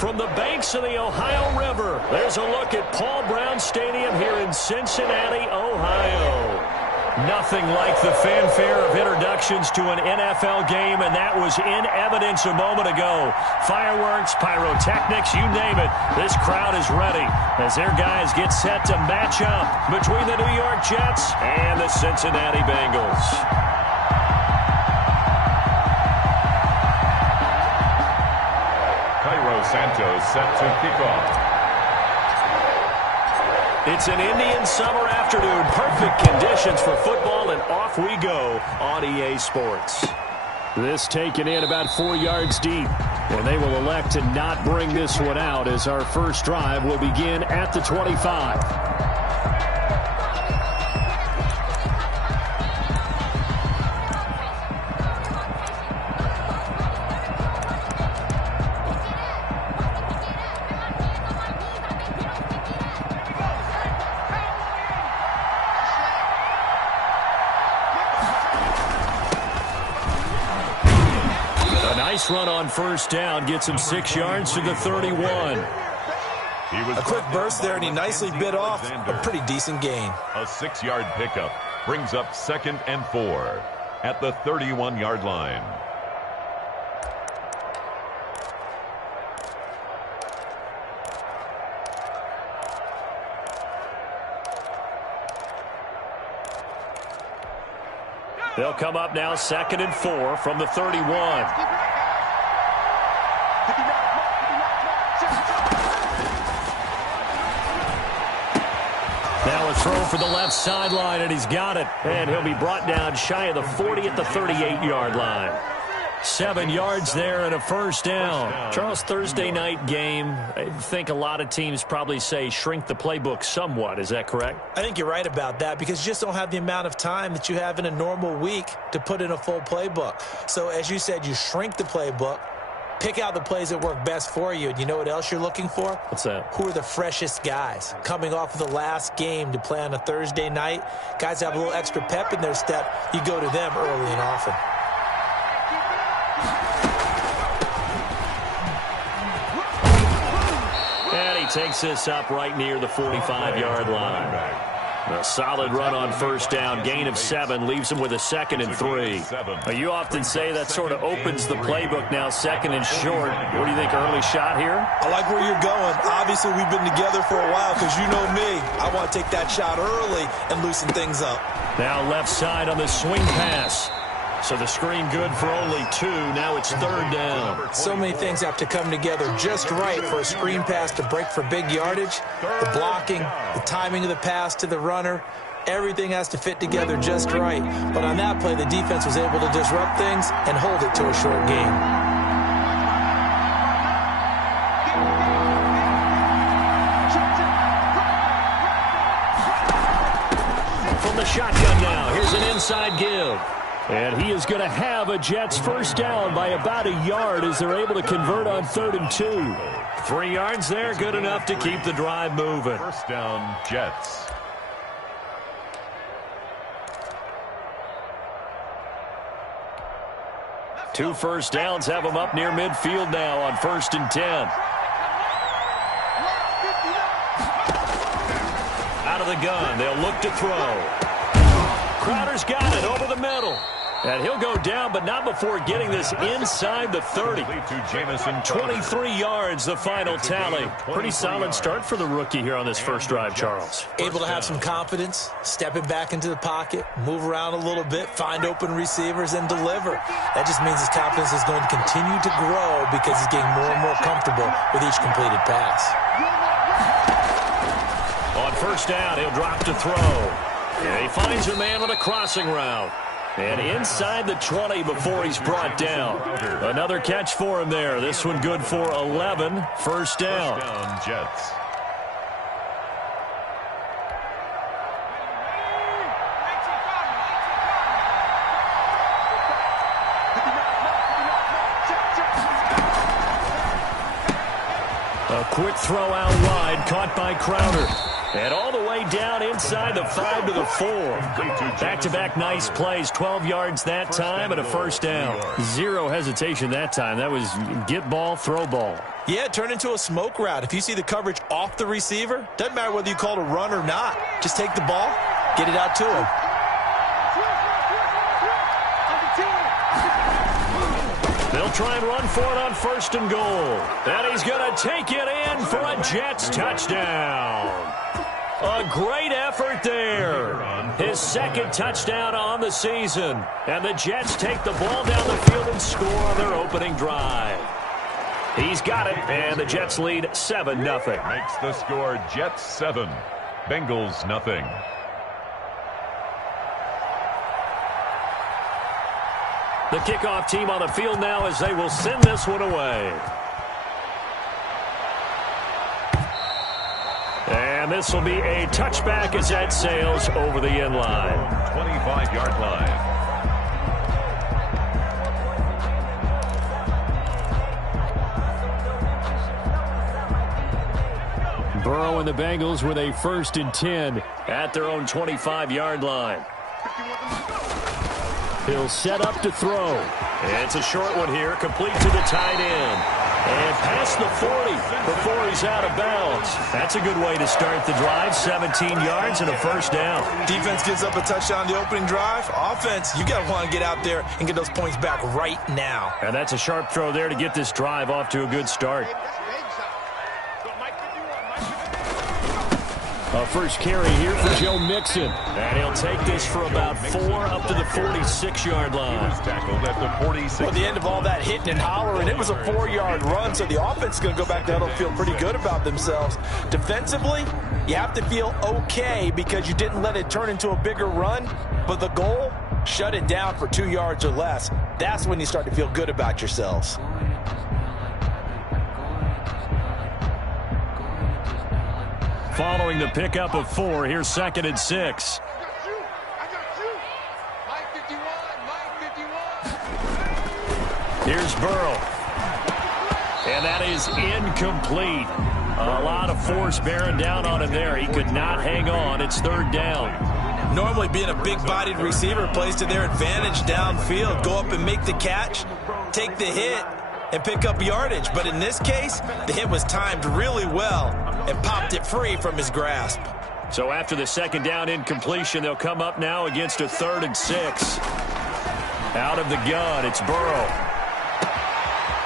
From the banks of the Ohio River, there's a look at Paul Brown Stadium here in Cincinnati, Ohio. Nothing like the fanfare of introductions to an NFL game, and that was in evidence a moment ago. Fireworks, pyrotechnics, you name it. This crowd is ready as their guys get set to match up between the New York Jets and the Cincinnati Bengals. Santos set to kick off. It's an Indian summer afternoon. Perfect conditions for football, and off we go on EA Sports. This taken in about 4 yards deep, and they will elect to not bring this one out as our first drive will begin at the 25. Run on first down gets him 6 yards to the 31. A quick burst there, and he nicely bit off a pretty decent gain. A 6-yard pickup brings up 2nd and 4 at the 31-yard line. They'll come up now 2nd and 4 from the 31. Now a throw for the left sideline, and he's got it. And he'll be brought down shy of the 40 at the 38-yard line. 7 yards there and a first down. Charles, Thursday night game, I think a lot of teams probably say shrink the playbook somewhat. Is that correct? I think you're right about that because you just don't have the amount of time that you have in a normal week to put in a full playbook. So as you said, you shrink the playbook, pick out the plays that work best for you. And you know what else you're looking for? What's that? Who are the freshest guys? Coming off of the last game to play on a Thursday night, guys have a little extra pep in their step. You go to them early and often. Takes this up right near the 45-yard line. A solid run on first down. Gain of 7 leaves him with a 2nd and 3. You often say that sort of opens the playbook now, 2nd and short. What do you think, early shot here? I like where you're going. Obviously, we've been together for a while because you know me. I want to take that shot early and loosen things up. Now left side on the swing pass. So the screen good for only 2. Now it's 3rd down. So many things have to come together just right for a screen pass to break for big yardage. The blocking, the timing of the pass to the runner, everything has to fit together just right. But on that play, the defense was able to disrupt things and hold it to a short gain. From the shotgun now, here's an inside give. And he is going to have a Jets first down by about a yard as they're able to convert on 3rd and 2. 3 yards there, good enough to keep the drive moving. First down, Jets. Two first downs have them up near midfield now on 1st and 10. Out of the gun, they'll look to throw. Crowder's got it over the middle. And he'll go down, but not before getting this inside the 30. 23 yards, the final tally. Pretty solid start for the rookie here on this first drive, Charles. Able to have some confidence, stepping back into the pocket, move around a little bit, find open receivers, and deliver. That just means his confidence is going to continue to grow because he's getting more and more comfortable with each completed pass. On first down, he'll drop to throw. And he finds a man with a crossing route. And inside the 20 before he's brought down. Another catch for him there. This one good for 11. First down. Jets. A quick throw out wide, caught by Crowder. And all the way down inside the 5 to the 4. Back-to-back nice plays. 12 yards that time and a first down. Zero hesitation that time. That was get ball, throw ball. Yeah, turn into a smoke route. If you see the coverage off the receiver, doesn't matter whether you call it a run or not. Just take the ball, get it out to him. They'll try and run for it on 1st and goal. And he's going to take it in for a Jets touchdown. A great effort there. His 2nd touchdown on the season. And the Jets take the ball down the field and score on their opening drive. He's got it, and the Jets lead 7-0. Makes the score Jets 7, Bengals nothing. The kickoff team on the field now as they will send this one away. And this will be a touchback as that sails over the end line. 25-yard line. Burrow and the Bengals with a 1st and 10 at their own 25-yard line. He'll set up to throw. And it's a short one here, complete to the tight end. And past the 40 before he's out of bounds. That's a good way to start the drive. 17 yards and a 1st down. Defense gives up a touchdown the opening drive. Offense, you got to want to get out there and get those points back right now. And that's a sharp throw there to get this drive off to a good start. A first carry here for Joe Mixon. And he'll take this for about 4 up to the 46-yard line. He was tackled at the 46. Well, at the end of all that hitting and hollering, it was a 4-yard run, so the offense is going to go back to huddle, feel pretty good about themselves. Defensively, you have to feel okay because you didn't let it turn into a bigger run, but the goal, shut it down for 2 yards or less. That's when you start to feel good about yourselves. Following the pickup of 4, here's 2nd and 6. Here's Burrow. And that is incomplete. A lot of force bearing down on him there. He could not hang on. It's 3rd down. Normally being a big-bodied receiver plays to their advantage downfield. Go up and make the catch, take the hit, and pick up yardage. But in this case, the hit was timed really well and popped it free from his grasp. So after the 2nd down incompletion, they'll come up now against a 3rd and 6. Out of the gun, it's Burrow.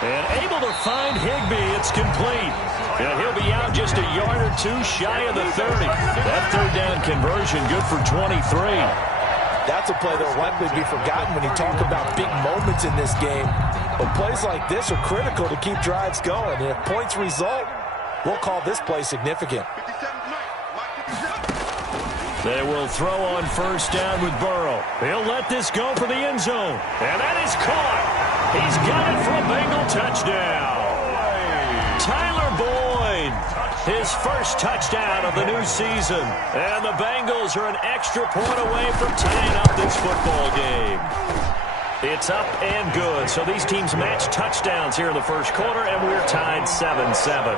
And able to find Higbee. It's complete. And he'll be out just a yard or 2 shy of the 30. That 3rd down conversion good for 23. That's a play that will likely be forgotten when you talk about big moments in this game. But plays like this are critical to keep drives going. And if points result, we'll call this play significant. They will throw on 1st down with Burrow. He'll let this go for the end zone. And that is caught. He's got it for a Bengal touchdown. Tyler Boyd, his 1st touchdown of the new season. And the Bengals are an extra point away from tying up this football game. It's up and good. So these teams match touchdowns here in the 1st quarter, and we're tied 7-7.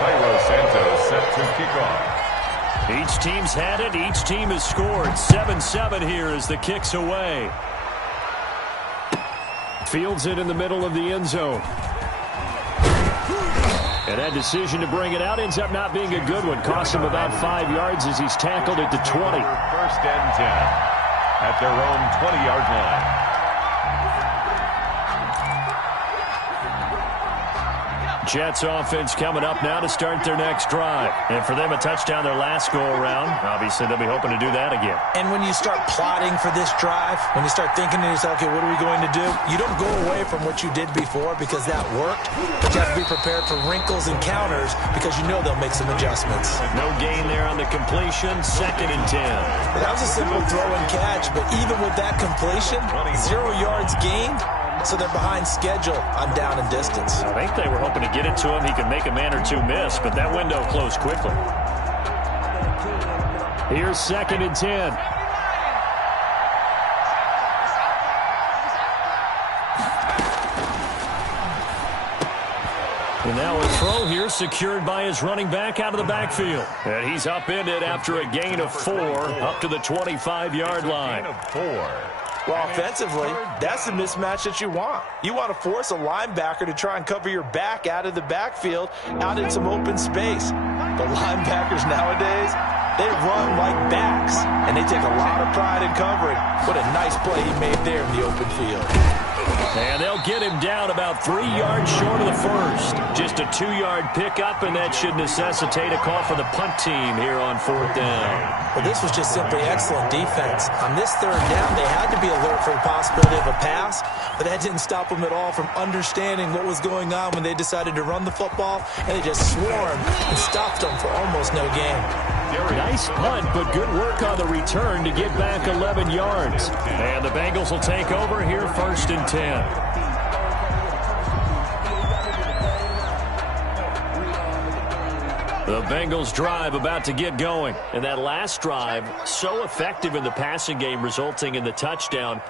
Cairo Santos set to kick off. Each team's had it. Each team has scored. 7-7 here as the kick's away. Fields it in the middle of the end zone. And that decision to bring it out ends up not being a good one. Costs him about 5 yards as he's tackled at the 20. 1st and 10 at their own 20-yard line. Jets offense coming up now to start their next drive. And for them, a touchdown their last go-around. Obviously, they'll be hoping to do that again. And when you start plotting for this drive, when you start thinking to yourself, okay, what are we going to do? You don't go away from what you did before because that worked. But you have to be prepared for wrinkles and counters because you know they'll make some adjustments. No gain there on the completion. 2nd and 10. That was a simple throw and catch, but even with that completion, 0 yards gained. So they're behind schedule on down and distance. I think they were hoping to get it to him. He could make a man or 2 miss, but that window closed quickly. Here's 2nd and 10. And now a throw here secured by his running back out of the backfield. And he's upended after a gain of 4 up to the 25-yard line. Gain of 4. Well, offensively, that's the mismatch that you want. You want to force a linebacker to try and cover your back out of the backfield, out in some open space. The linebackers nowadays, they run like backs, and they take a lot of pride in covering. What a nice play he made there in the open field. And they'll get him down about 3 yards short of the first. Just a 2-yard pickup, and that should necessitate a call for the punt team here on 4th down. Well, this was just simply excellent defense. On this 3rd down, they had to be alert for the possibility of a pass, but that didn't stop them at all from understanding what was going on when they decided to run the football, and they just swarmed and stopped them for almost no gain. Nice punt, but good work on the return to get back 11 yards. And the Bengals will take over here 1st and 10. The Bengals drive about to get going. And that last drive, so effective in the passing game, resulting in the touchdown.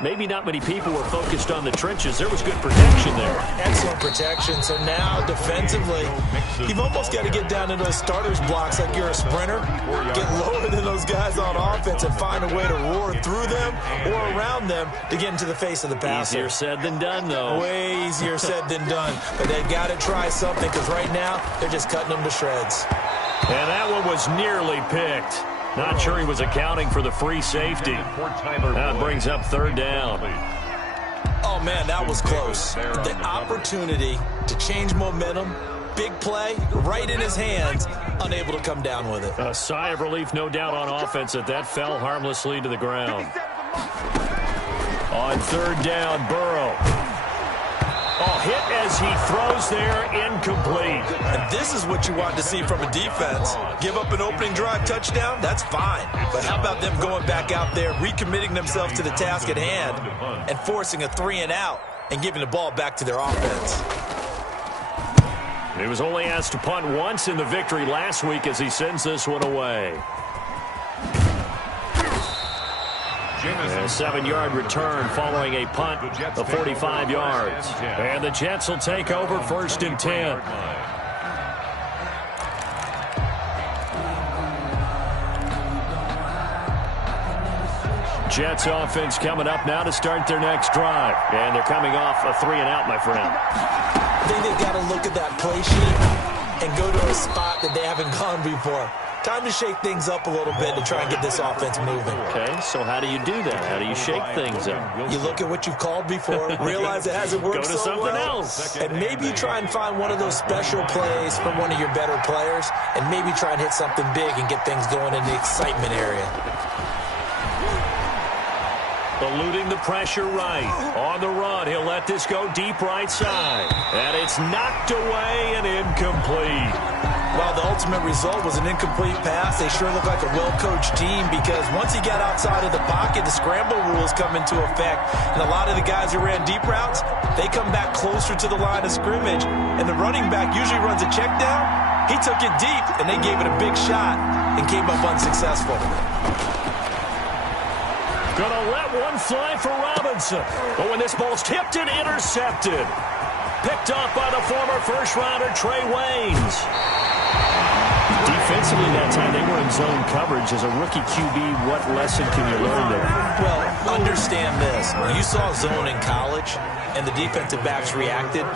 Maybe not many people were focused on the trenches. There was good protection there. Excellent protection. So now, defensively, you've almost got to get down to those starters blocks like you're a sprinter. Get lower than those guys on offense and find a way to roar through them or around them to get into the face of the passer. Easier said than done, though. Way easier said than done. But they've got to try something because right now, they're just cutting them to shreds. And that one was nearly picked. Not sure he was accounting for the free safety. That brings up 3rd down. Oh, man, that was close. The opportunity to change momentum, big play, right in his hands, unable to come down with it. A sigh of relief, no doubt, on offense that fell harmlessly to the ground. On 3rd down, Burrow. Oh, hit as he throws there, incomplete. And this is what you want to see from a defense. Give up an opening drive touchdown, that's fine. But how about them going back out there, recommitting themselves to the task at hand, and forcing a 3-and-out and giving the ball back to their offense? He was only asked to punt once in the victory last week as he sends this one away. And a 7-yard return following a punt of 45 yards. And the Jets will take over 1st and 10. Jets offense coming up now to start their next drive. And they're coming off a 3-and-out, my friend. I think they've got to look at that play sheet and go to a spot that they haven't gone before. Time to shake things up a little bit to try and get this offense moving. Okay, so how do you do that? How do you shake things up? You look at what you've called before, realize it hasn't worked so well. Go to something else. And maybe you try and find one of those special plays from one of your better players, and maybe try and hit something big and get things going in the excitement area. Eluding the pressure right. On the run, he'll let this go deep right side. And it's knocked away and incomplete. Well, the ultimate result was an incomplete pass. They sure look like a well-coached team because once he got outside of the pocket, the scramble rules come into effect. And a lot of the guys who ran deep routes, they come back closer to the line of scrimmage. And the running back usually runs a check down. He took it deep, and they gave it a big shot and came up unsuccessful. Gonna let one fly for Robinson. But when this ball's tipped and intercepted. Picked off by the former first-rounder Trey Waynes. Defensively that time, they were in zone coverage. As a rookie QB, what lesson can you learn there? Well, understand this. You saw zone in college, and the defensive backs reacted,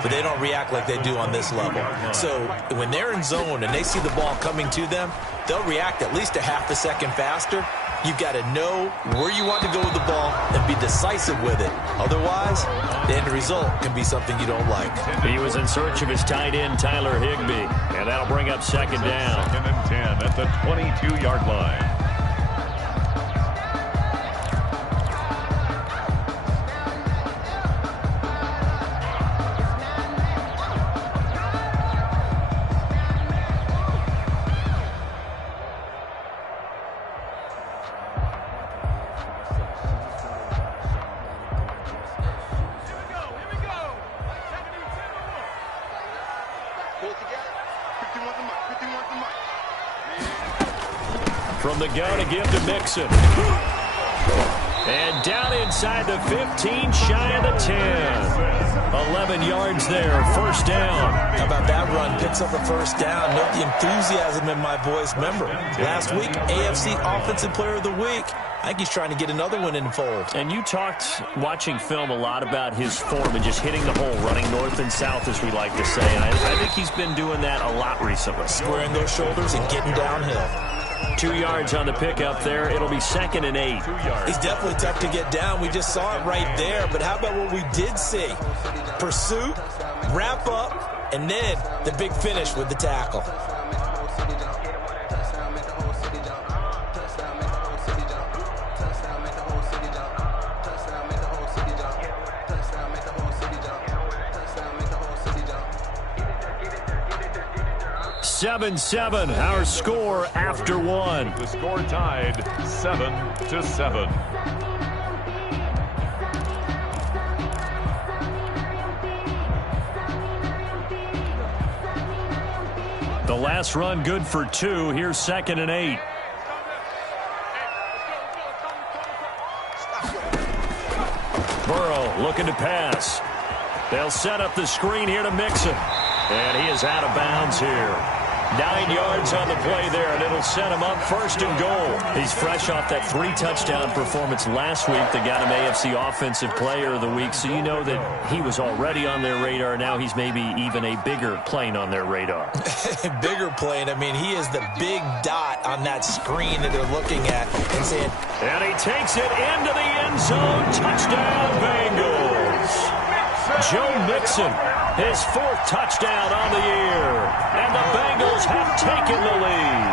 but they don't react like they do on this level. So when they're in zone and they see the ball coming to them, they'll react at least a half a second faster. You've got to know where you want to go with the ball and be decisive with it. Otherwise, the end result can be something you don't like. He was in search of his tight end, Tyler Higbee, and that'll bring up 2nd down. 2nd and 10 at the 22-yard line. From the gun to give to Mixon. And down inside the 15, shy of the 10. 11 yards there, 1st down. How about that run? Picks up a 1st down. Note the enthusiasm in my voice. Remember, last week, AFC Offensive Player of the Week. I think he's trying to get another one in the fold. And you talked, watching film, a lot about his form and just hitting the hole, running north and south, as we like to say. And I think he's been doing that a lot recently. Squaring those shoulders and getting downhill. 2 yards on the pickup there. It'll be 2nd and 8. He's definitely tough to get down. We just saw it right there. But how about what we did see? Pursuit, wrap up, and then the big finish with the tackle. Seven, our score after one. The score tied 7-7. The last run good for 2. Here's 2nd and 8. Burrow looking to pass. They'll set up the screen here to Mixon. And he is out of bounds here. 9 yards on the play there, and it'll set him up 1st and goal. He's fresh off that 3-touchdown performance last week that got him AFC Offensive Player of the Week, so you know that he was already on their radar. Now he's maybe even a bigger plane on their radar. Bigger plane. I mean, he is the big dot on that screen that they're looking at and saying. And he takes it into the end zone. Touchdown, Bengals. Joe Mixon, his 4th touchdown on the year. And the Bengals have taken the lead.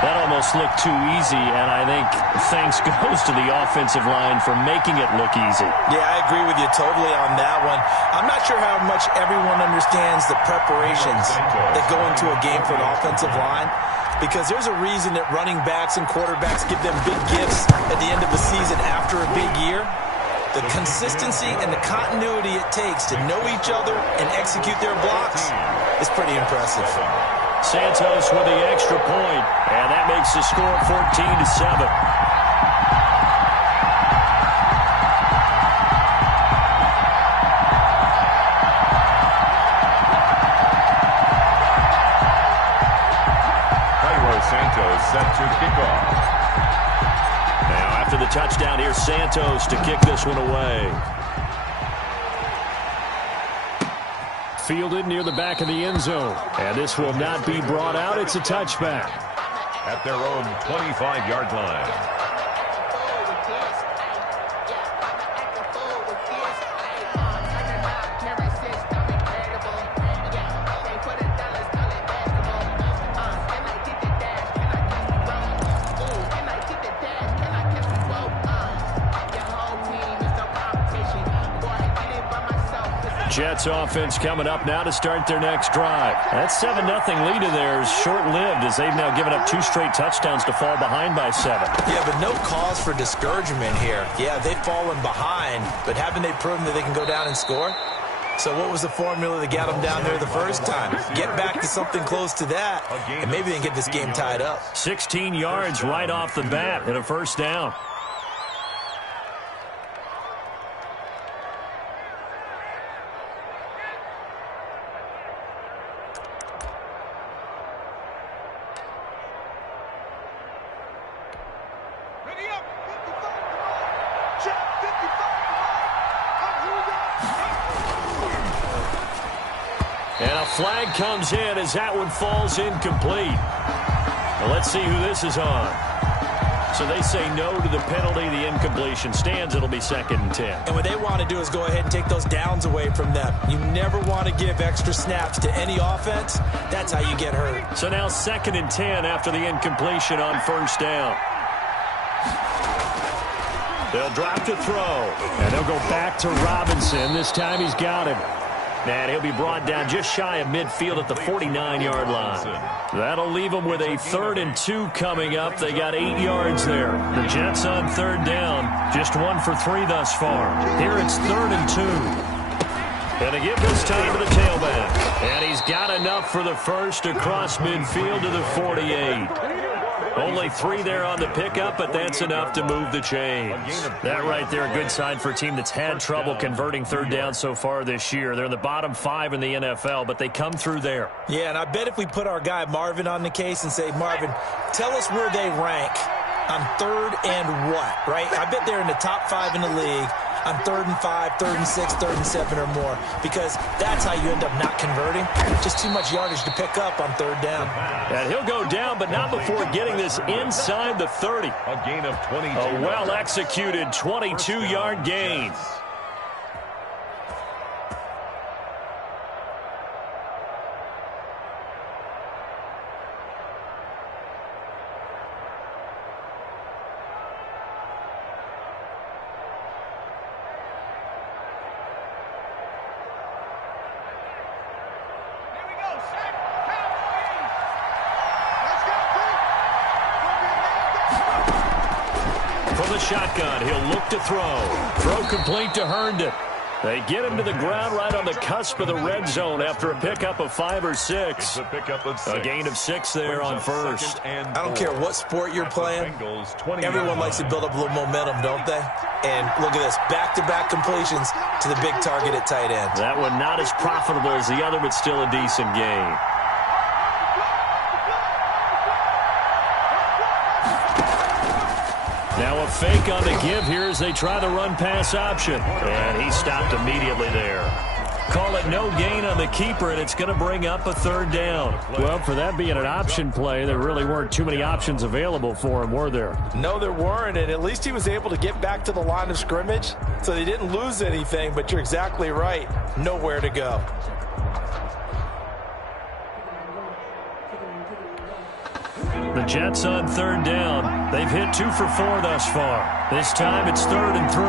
That almost looked too easy, and I think thanks goes to the offensive line for making it look easy. Yeah, I agree with you totally on that one. I'm not sure how much everyone understands the preparations that go into a game for an offensive line, because there's a reason that running backs and quarterbacks give them big gifts at the end of the season after a big year. The consistency and the continuity it takes to know each other and execute their blocks is pretty impressive. Santos with the extra point, and that makes the score 14-7. Santos set to kick off. Now after the touchdown, here's Santos to kick this one away. Fielded near the back of the end zone. And this will not be brought out. It's a touchback. At their own 25-yard line. Jets offense coming up now to start their next drive. That 7-0 lead in there is short-lived as they've now given up 2 straight touchdowns to fall behind by 7. Yeah, but no cause for discouragement here. Yeah, they've fallen behind, but haven't they proven that they can go down and score? So what was the formula that got them down there the first time? Get back to something close to that, and maybe they can get this game tied up. 16 yards right off the bat and a first down. And a flag comes in as that one falls incomplete. Now let's see who this is on. So they say no to the penalty. The incompletion stands. It'll be 2nd and 10. And what they want to do is go ahead and take those downs away from them. You never want to give extra snaps to any offense. That's how you get hurt. So now 2nd and 10 after the incompletion on first down. They'll drop to throw. And they'll go back to Robinson. This time he's got him. And he'll be brought down just shy of midfield at the 49-yard line. That'll leave them with a 3rd and 2 coming up. They got 8 yards there. The Jets on 3rd down, just 1 for 3 thus far. Here it's 3rd and 2. And they give this time to the tailback. And he's got enough for the first across midfield to the 48. Only 3 there on the pickup, but that's enough to move the chains. That right there, a good sign for a team that's had trouble converting 3rd down so far this year. They're in the bottom 5 in the NFL, but they come through there. Yeah, and I bet if we put our guy Marvin on the case and say, Marvin, tell us where they rank On 3rd and what, right? I bet they're in the top 5 in the league on 3rd and 5, 3rd and 6, 3rd and 7 or more, because that's how you end up not converting. Just too much yardage to pick up on 3rd down. And he'll go down, but not before getting this inside the 30. A gain of 22. A well-executed 22-yard gain. Shotgun, he'll look to throw complete to Herndon. They get him to the ground right on the cusp of the red zone after a pickup of 5 or 6. A gain of 6 there on first. I don't care what sport you're playing. Everyone likes to build up a little momentum, don't they? And look at this, back-to-back completions to the big target at tight end. That one not as profitable as the other, but still a decent gain. Now a fake on the give here as they try the run-pass option. And he stopped immediately there. Call it no gain on the keeper, and it's going to bring up a 3rd down. Well, for that being an option play, there really weren't too many options available for him, were there? No, there weren't, and at least he was able to get back to the line of scrimmage, so they didn't lose anything, but you're exactly right. Nowhere to go. The Jets on 3rd down. They've hit 2 for 4 thus far. This time it's 3rd and 3.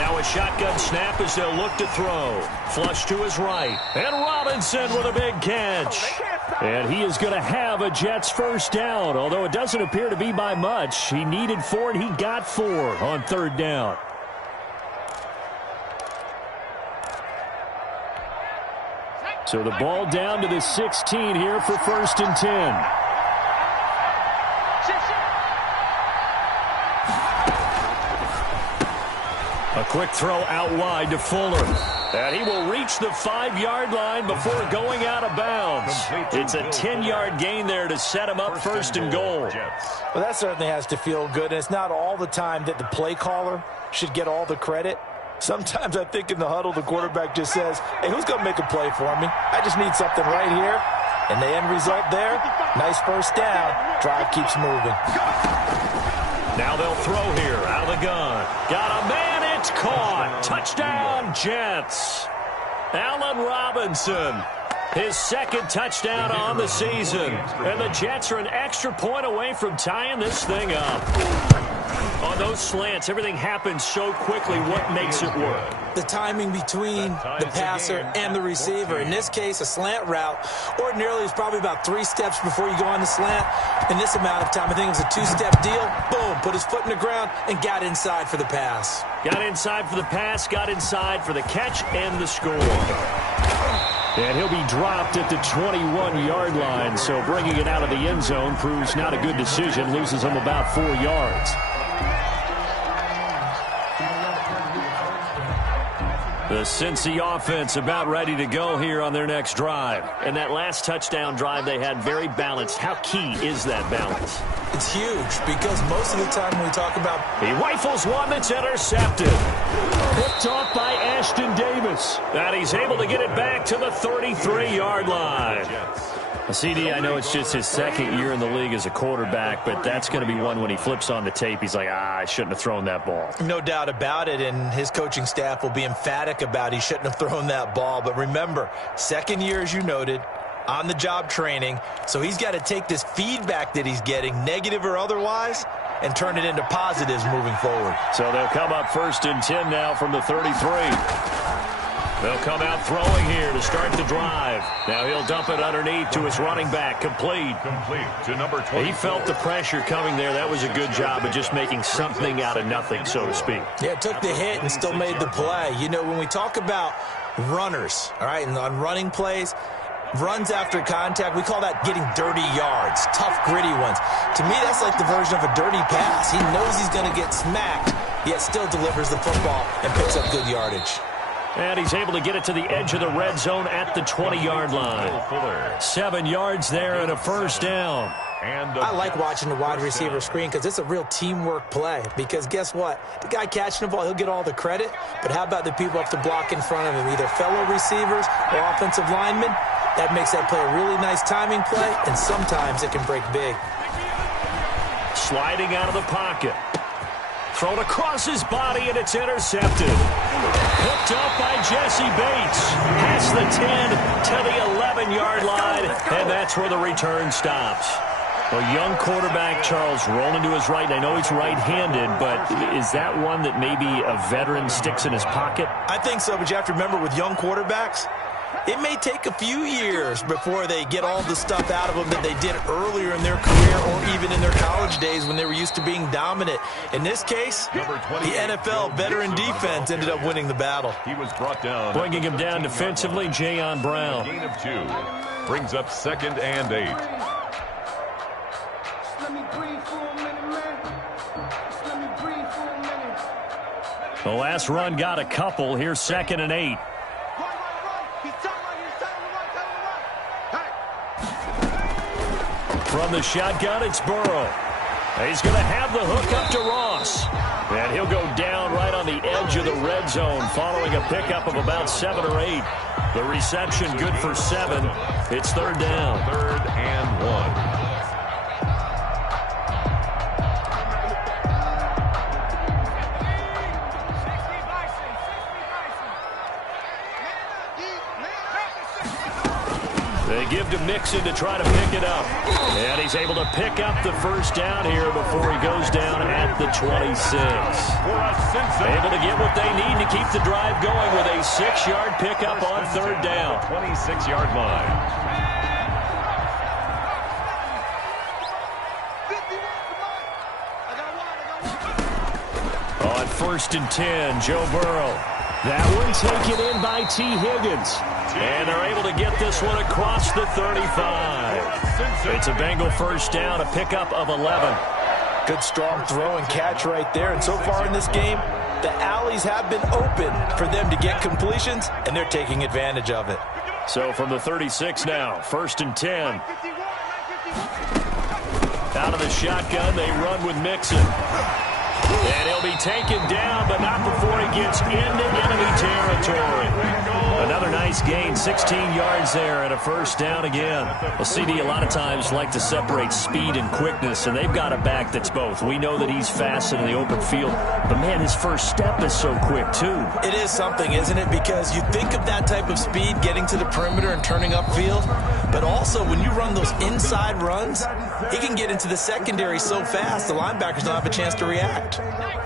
Now a shotgun snap as they'll look to throw. Flush to his right. And Robinson with a big catch. And he is going to have a Jets 1st down, although it doesn't appear to be by much. He needed 4 and he got 4 on 3rd down. So the ball down to the 16 here for 1st and 10. A quick throw out wide to Fuller. And he will reach the 5-yard line before going out of bounds. It's a 10-yard gain there to set him up 1st and goal. Well, that certainly has to feel good. And it's not all the time that the play caller should get all the credit. Sometimes I think in the huddle, the quarterback just says, hey, who's going to make a play for me? I just need something right here. And the end result there, nice 1st down. Drive keeps moving. Now they'll throw here out of the gun. Got a man, it's caught. Touchdown, Jets. Allen Robinson, his 2nd touchdown on the season. And the Jets are an extra point away from tying this thing up. On those slants, everything happens so quickly. What makes it work? The timing between the passer and the receiver. In this case, a slant route ordinarily is probably about 3 steps before you go on the slant. In this amount of time, I think it was a 2-step deal. Boom, put his foot in the ground and got inside for the pass. Got inside for the pass, got inside for the catch and the score. And he'll be dropped at the 21-yard line, so bringing it out of the end zone proves not a good decision, loses him about 4 yards. The Cincy offense about ready to go here on their next drive. And that last touchdown drive they had very balanced. How key is that balance? It's huge because most of the time when we talk about... He rifles one that's intercepted. Picked off by Ashton Davis. And he's able to get it back to the 33-yard line. CD, I know it's just his 2nd year in the league as a quarterback, but that's going to be one when he flips on the tape. He's like, I shouldn't have thrown that ball. No doubt about it, and his coaching staff will be emphatic about he shouldn't have thrown that ball. But remember, 2nd year, as you noted, on-the-job training, so he's got to take this feedback that he's getting, negative or otherwise, and turn it into positives moving forward. So they'll come up 1st and 10 now from the 33. They'll come out throwing here to start the drive. Now he'll dump it underneath to his running back. Complete to number 20. He felt the pressure coming there. That was a good job of just making something out of nothing, so to speak. Yeah, took the hit and still made the play. You know, when we talk about runners, all right, and on running plays, runs after contact, we call that getting dirty yards, tough, gritty ones. To me, that's like the version of a dirty pass. He knows he's going to get smacked, yet still delivers the football and picks up good yardage. And he's able to get it to the edge of the red zone at the 20-yard line. 7 yards there and a first down. I like watching the wide receiver screen because it's a real teamwork play. Because guess what? The guy catching the ball, he'll get all the credit. But how about the people up to block in front of him, either fellow receivers or offensive linemen? That makes that play a really nice timing play, and sometimes it can break big. Sliding out of the pocket. Thrown across his body, and it's intercepted. Picked up by Jesse Bates. Past the 10 to the 11-yard line, and that's where the return stops. A young quarterback, Charles, rolling to his right. I know he's right-handed, but is that one that maybe a veteran sticks in his pocket? I think so, but you have to remember with young quarterbacks, it may take a few years before they get all the stuff out of them that they did earlier in their career or even in their college days when they were used to being dominant. In this case, the NFL veteran defense ended up winning the battle. He was brought down. Bringing him down defensively, Jayon Brown. Gain of 2. Brings up 2nd and 8. The last run got a couple. Here's 2nd and 8. From the shotgun, it's Burrow. He's going to have the hook up to Ross. And he'll go down right on the edge of the red zone following a pickup of about 7 or 8. The reception good for 7. It's 3rd down. 3rd and 1. They give to Mixon to try to pick it up. And he's able to pick up the first down here before he goes down at the 26. Able to get what they need to keep the drive going with a 6-yard pickup on 3rd down. 26-yard line. On 1st and 10, Joe Burrow. That one taken in by T. Higgins. And they're able to get this one across the 35. It's a Bengal first down, a pickup of 11. Good strong throw and catch right there. And so far in this game, the alleys have been open for them to get completions, and they're taking advantage of it. So from the 36 now, 1st and 10. Out of the shotgun, they run with Mixon. And he'll be taken down, but not before he gets into enemy territory. Another nice gain, 16 yards there, and a first down again. Well, CD a lot of times like to separate speed and quickness, and they've got a back that's both. We know that he's fast in the open field, but, man, his first step is so quick, too. It is something, isn't it? Because you think of that type of speed getting to the perimeter and turning upfield, but also when you run those inside runs, he can get into the secondary so fast the linebackers don't have a chance to react.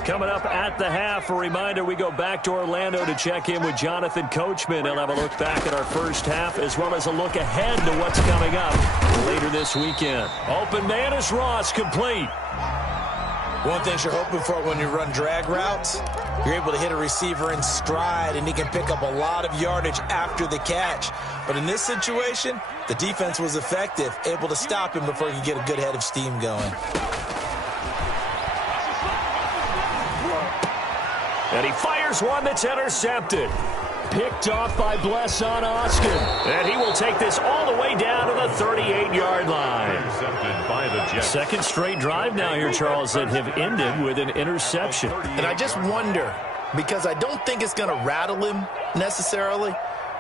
Coming up at the half, a reminder, we go back to Orlando to check in with Jonathan Coachman. He'll have a look back at our first half as well as a look ahead to what's coming up later this weekend. Open man is Ross, complete. One thing you're hoping for when you run drag routes, you're able to hit a receiver in stride, and he can pick up a lot of yardage after the catch. But in this situation, the defense was effective, able to stop him before he could get a good head of steam going. And he fires one that's intercepted. Picked off by Blesson Austin. And he will take this all the way down to the 38-yard line. Intercepted by the Jets. Second straight drive now here, Charles, that have ended with an interception. And I just wonder, because I don't think it's going to rattle him necessarily,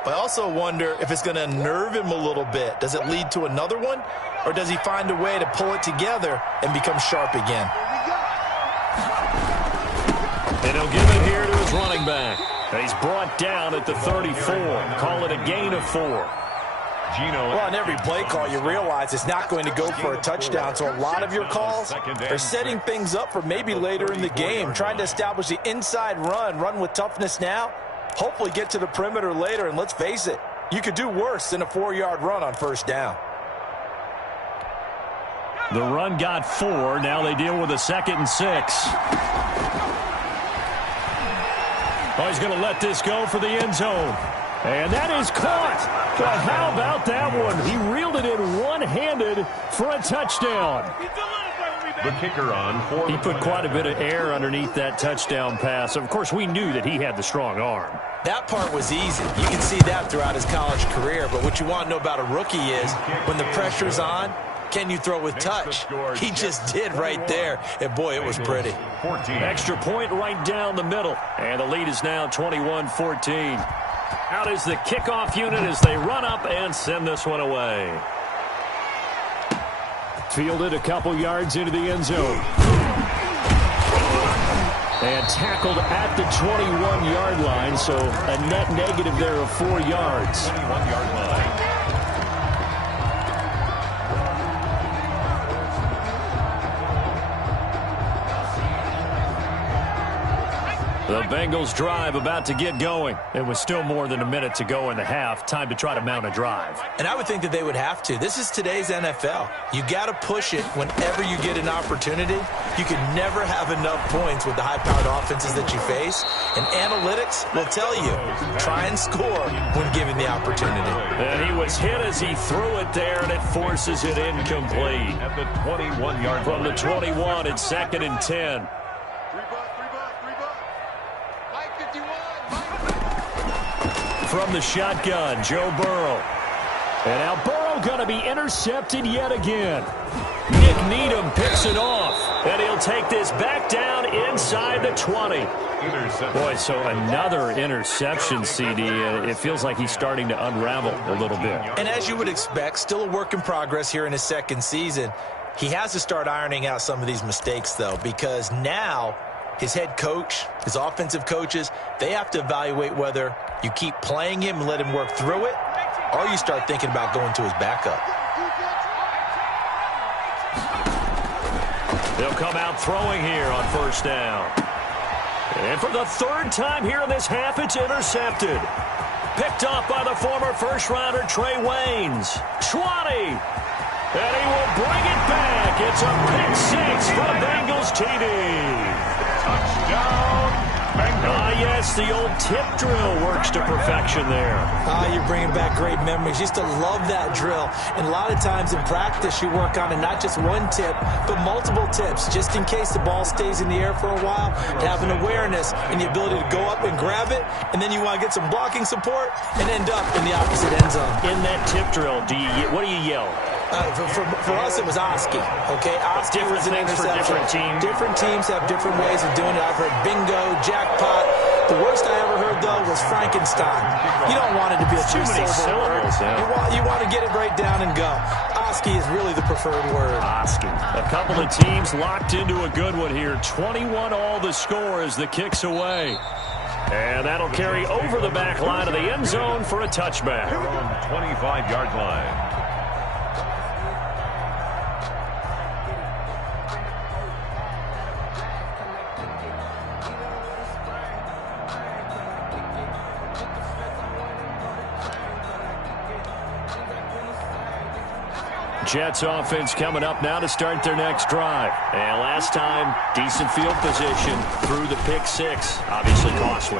but I also wonder if it's going to unnerve him a little bit. Does it lead to another one, or does he find a way to pull it together and become sharp again? And he'll give it here to his running back. And he's brought down at the 34. Call it a gain of 4. Well, on every play call, you realize it's not going to go for a touchdown. So a lot of your calls are setting things up for maybe later in the game, trying to establish the inside run with toughness now, hopefully get to the perimeter later. And let's face it, you could do worse than a 4-yard run on first down. The run got 4. Now they deal with a 2nd and 6. Oh, he's going to let this go for the end zone. And that is caught. But how about that one? He reeled it in one-handed for a touchdown. The kicker on for He put quite a bit of air underneath that touchdown pass. Of course, we knew that he had the strong arm. That part was easy. You can see that throughout his college career. But what you want to know about a rookie is when the pressure's on, can you throw with touch? He just did right there. And, boy, it was pretty. 14. Extra point right down the middle. And the lead is now 21-14. Out is the kickoff unit as they run up and send this one away. Fielded a couple yards into the end zone. And tackled at the 21-yard line, so a net negative there of 4 yards. 21-yard line. The Bengals drive about to get going. It was still more than a minute to go in the half. Time to try to mount a drive. And I would think that they would have to. This is today's NFL. You got to push it whenever you get an opportunity. You can never have enough points with the high-powered offenses that you face. And analytics will tell you, try and score when given the opportunity. And he was hit as he threw it there, and it forces it incomplete. At the 21-yard From line. the 21, it's 2nd and 10. From the shotgun, Joe Burrow. And now Burrow going to be intercepted yet again. Nick Needham picks it off. And he'll take this back down inside the 20. Boy, so another interception, CD. It feels like he's starting to unravel a little bit. And as you would expect, still a work in progress here in his second season. He has to start ironing out some of these mistakes, though, because now his head coach, his offensive coaches, they have to evaluate whether you keep playing him and let him work through it, or you start thinking about going to his backup. They'll come out throwing here on first down. And for the third time here in this half, it's intercepted. Picked off by the former first-rounder Trey Waynes. 20. And he will bring it back. It's a pick six for the Bengals TD. Touchdown, Bengals. Yes, the old tip drill works to perfection there. You're bringing back great memories. Used to love that drill. And a lot of times in practice, you work on it, not just one tip, but multiple tips, just in case the ball stays in the air for a while, to have an awareness and the ability to go up and grab it, and then you want to get some blocking support and end up in the opposite end zone. In that tip drill, what do you yell? For us, it was Oski. Okay, Oski Different was an things for interception. different teams. Different teams have different ways of doing it. I've heard bingo, jackpot. The worst I ever heard, though, was Frankenstein. You don't want it to be a Too many two-syllable word. syllables, yeah. You want to get it right down and go. Oski is really the preferred word. Oski. A couple of teams locked into a good one here. 21 all the score as the kick's away. And that'll carry over the back line of the end zone for a touchback. On 25-yard line. Jets offense coming up now to start their next drive. And last time, decent field position through the pick six. Obviously costly.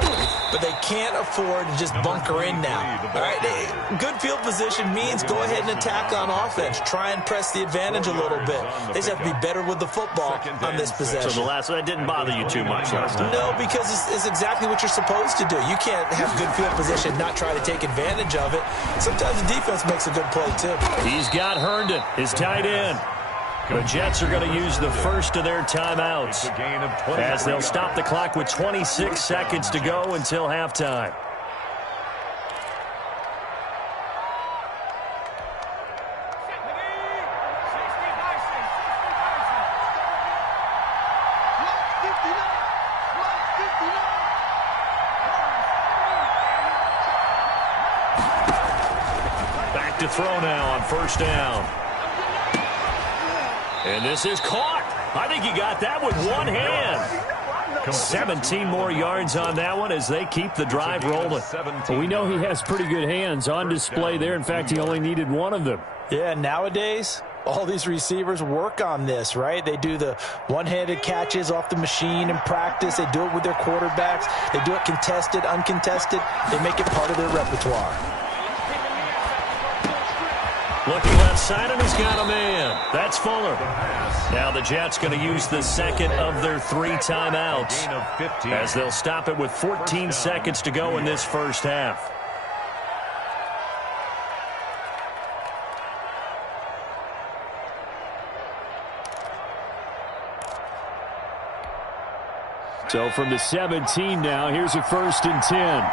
But they can't afford to just bunker in now. All right, good field position means go ahead and attack on offense. Try and press the advantage a little bit. They just have to be better with the football on this possession. So that didn't bother you too much last time? No, because it's exactly what you're supposed to do. You can't have good field position, not try to take advantage of it. Sometimes the defense makes a good play, too. He's got Herndon, his tight end. The Jets are going to use the first of their timeouts as they'll stop the clock with 26 seconds to go until halftime. Back to throw now on first down. And this is caught. I think he got that with one hand. 17 more yards on that one as they keep the drive rolling. Well, we know he has pretty good hands on display there. In fact, he only needed one of them. Yeah, nowadays, all these receivers work on this, right? They do the one-handed catches off the machine in practice. They do it with their quarterbacks. They do it contested, uncontested. They make it part of their repertoire. Looking left side, and he's got a man. That's Fuller. Now the Jets going to use the second of their 3 timeouts as they'll stop it with 14 seconds to go in this first half. So from the 17 now, here's a 1st and 10.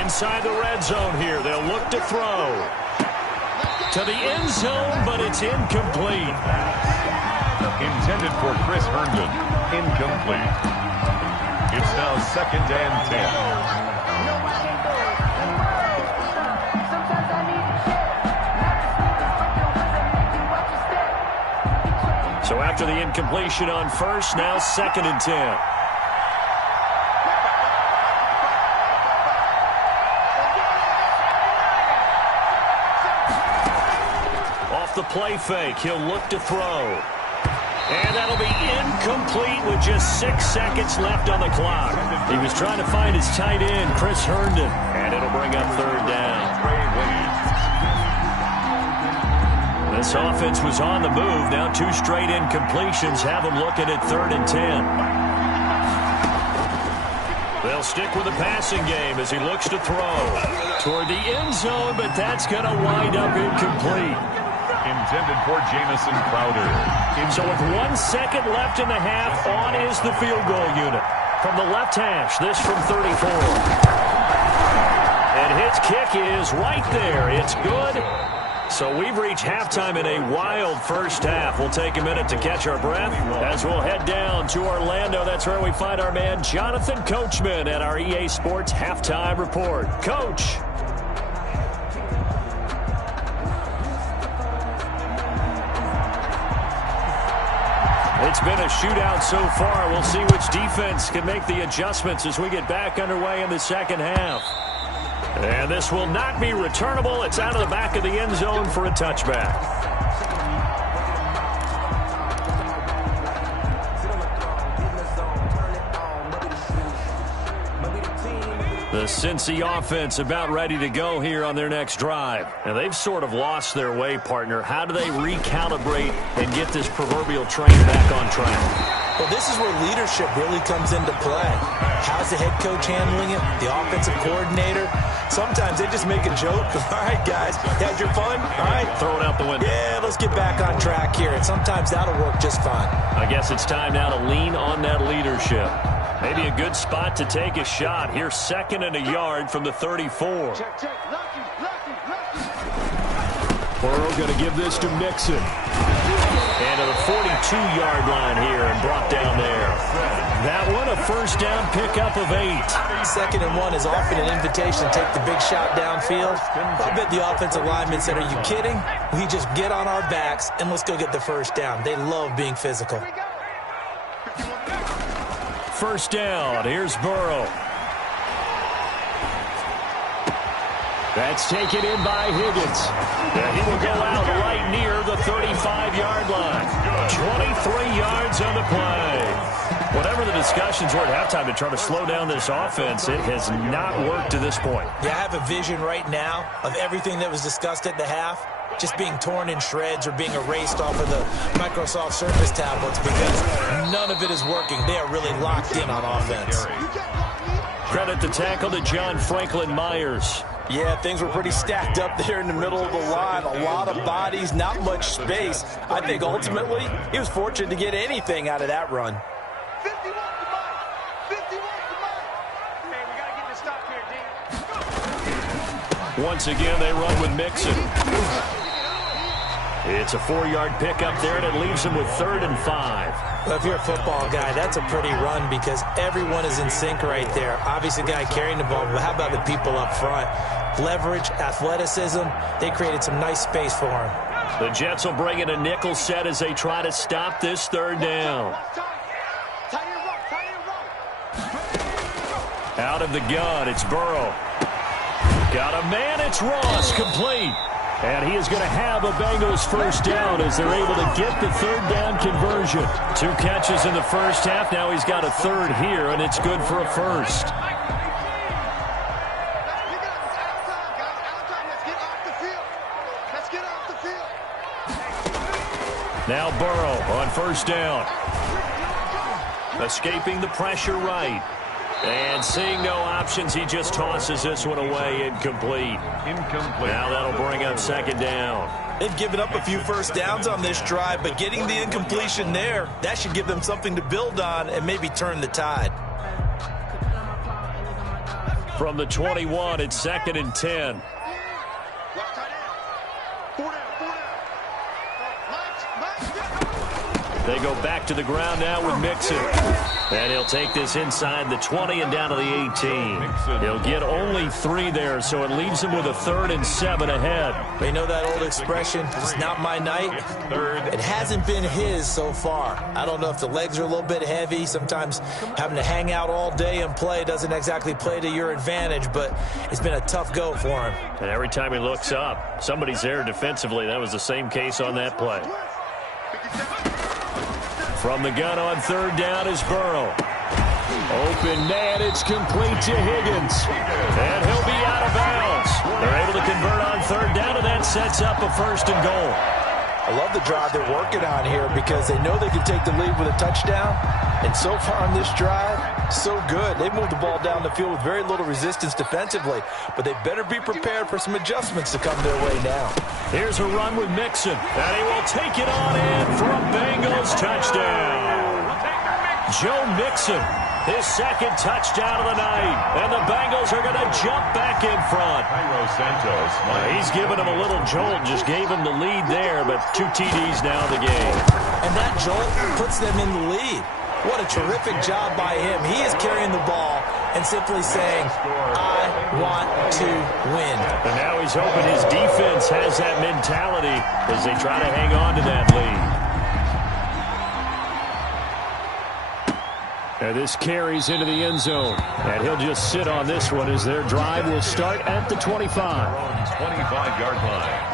Inside the red zone here, they'll look to throw. To the end zone, but it's incomplete. Intended for Chris Herndon. Incomplete. It's now 2nd and 10. So after the incompletion on first, now 2nd and 10. The play fake. He'll look to throw. And that'll be incomplete with just 6 seconds left on the clock. He was trying to find his tight end, Chris Herndon. And it'll bring up 3rd down. This offense was on the move. Now 2 straight incompletions have them looking at 3rd and 10. They'll stick with the passing game as he looks to throw toward the end zone, but that's going to wind up incomplete. Intended for Jamison Crowder. So with 1 second left in the half, on is the field goal unit. From the left hash, this from 34. And his kick is right there. It's good. So we've reached halftime in a wild first half. We'll take a minute to catch our breath as we'll head down to Orlando. That's where we find our man Jonathan Coachman at our EA Sports Halftime Report. Coach. It's been a shootout so far. We'll see which defense can make the adjustments as we get back underway in the second half. And this will not be returnable. It's out of the back of the end zone for a touchback. The Cincy offense about ready to go here on their next drive. And they've sort of lost their way, partner. How do they recalibrate and get this proverbial train back on track? Well, this is where leadership really comes into play. How's the head coach handling it? The offensive coordinator? Sometimes they just make a joke. All right, guys, had your fun? All right. Throw it out the window. Yeah, let's get back on track here. And sometimes that'll work just fine. I guess it's time now to lean on that leadership. Maybe a good spot to take a shot. Here's 2nd and a yard from the 34. Burrow going to give this to Mixon. And to the 42-yard line here and brought down there. That one a first down pickup of 8. 2nd and 1 is often an invitation to take the big shot downfield. I bet the offensive linemen said, are you kidding? We just get on our backs and let's go get the first down. They love being physical. First down. Here's Burrow. That's taken in by Higgins. And he will go out right near the 35-yard line. 23 yards on the play. Whatever the discussions were at halftime to try to slow down this offense, it has not worked to this point. Yeah, I have a vision right now of everything that was discussed at the half just being torn in shreds or being erased off of the Microsoft Surface tablets because none of it is working. They are really locked in on offense. Credit the tackle to John Franklin Myers. Yeah, things were pretty stacked up there in the middle of the line. A lot of bodies, not much space. I think ultimately he was fortunate to get anything out of that run. 51 to Mike. 51 to Mike. Man, we got to get this stop here, D. Once again, they run with Mixon. It's a 4-yard pickup there, and it leaves him with 3rd and 5. Well, if you're a football guy, that's a pretty run because everyone is in sync right there. Obviously, the guy carrying the ball, but how about the people up front? Leverage, athleticism, they created some nice space for him. The Jets will bring in a nickel set as they try to stop this 3rd down. Out of the gun, it's Burrow. Got a man, it's Ross, complete. And he is going to have a Bengals first down as they're able to get the 3rd down conversion. 2 catches in the first half. Now he's got a 3rd here, and it's good for a first. Now Burrow on first down. Escaping the pressure right. And seeing no options, he just tosses this one away, incomplete. Now that'll bring up second down. They've given up a few first downs on this drive, but getting the incompletion there, that should give them something to build on and maybe turn the tide. From the 21, it's second and 10. They go back to the ground now with Mixon. And he'll take this inside the 20 and down to the 18. He'll get only 3 there, so it leaves him with a 3rd and 7 ahead. They know that old expression, it's not my night. It hasn't been his so far. I don't know if the legs are a little bit heavy. Sometimes having to hang out all day and play doesn't exactly play to your advantage, but it's been a tough go for him. And every time he looks up, somebody's there defensively. That was the same case on that play. From the gun on third down is Burrow. Open man, it's complete to Higgins. And he'll be out of bounds. They're able to convert on third down, and that sets up a 1st and goal. I love the drive they're working on here because they know they can take the lead with a touchdown. And so far on this drive, so good. They've moved the ball down the field with very little resistance defensively, but they better be prepared for some adjustments to come their way now. Here's a run with Mixon, and he will take it on in for a Bengals touchdown. Joe Mixon, his 2nd touchdown of the night, and the Bengals are going to jump back in front. He's given him a little jolt, just gave him the lead there, but 2 TDs now in the game. And that jolt puts them in the lead. What a terrific job by him. He is carrying the ball and simply saying, I want to win. And now he's hoping his defense has that mentality as they try to hang on to that lead. And this carries into the end zone. And he'll just sit on this one as their drive will start at the 25. 25-yard line.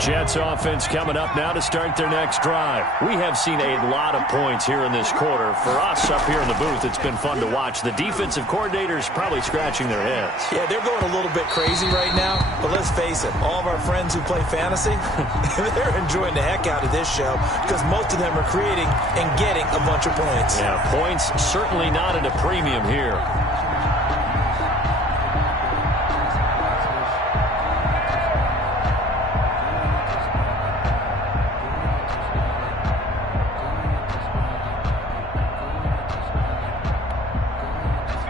Jets offense coming up now to start their next drive. We have seen a lot of points here in this quarter. For us up here in the booth, it's been fun to watch. The defensive coordinators probably scratching their heads. Yeah, they're going a little bit crazy right now, but let's face it, all of our friends who play fantasy, they're enjoying the heck out of this show because most of them are creating and getting a bunch of points. Yeah, points certainly not at a premium here.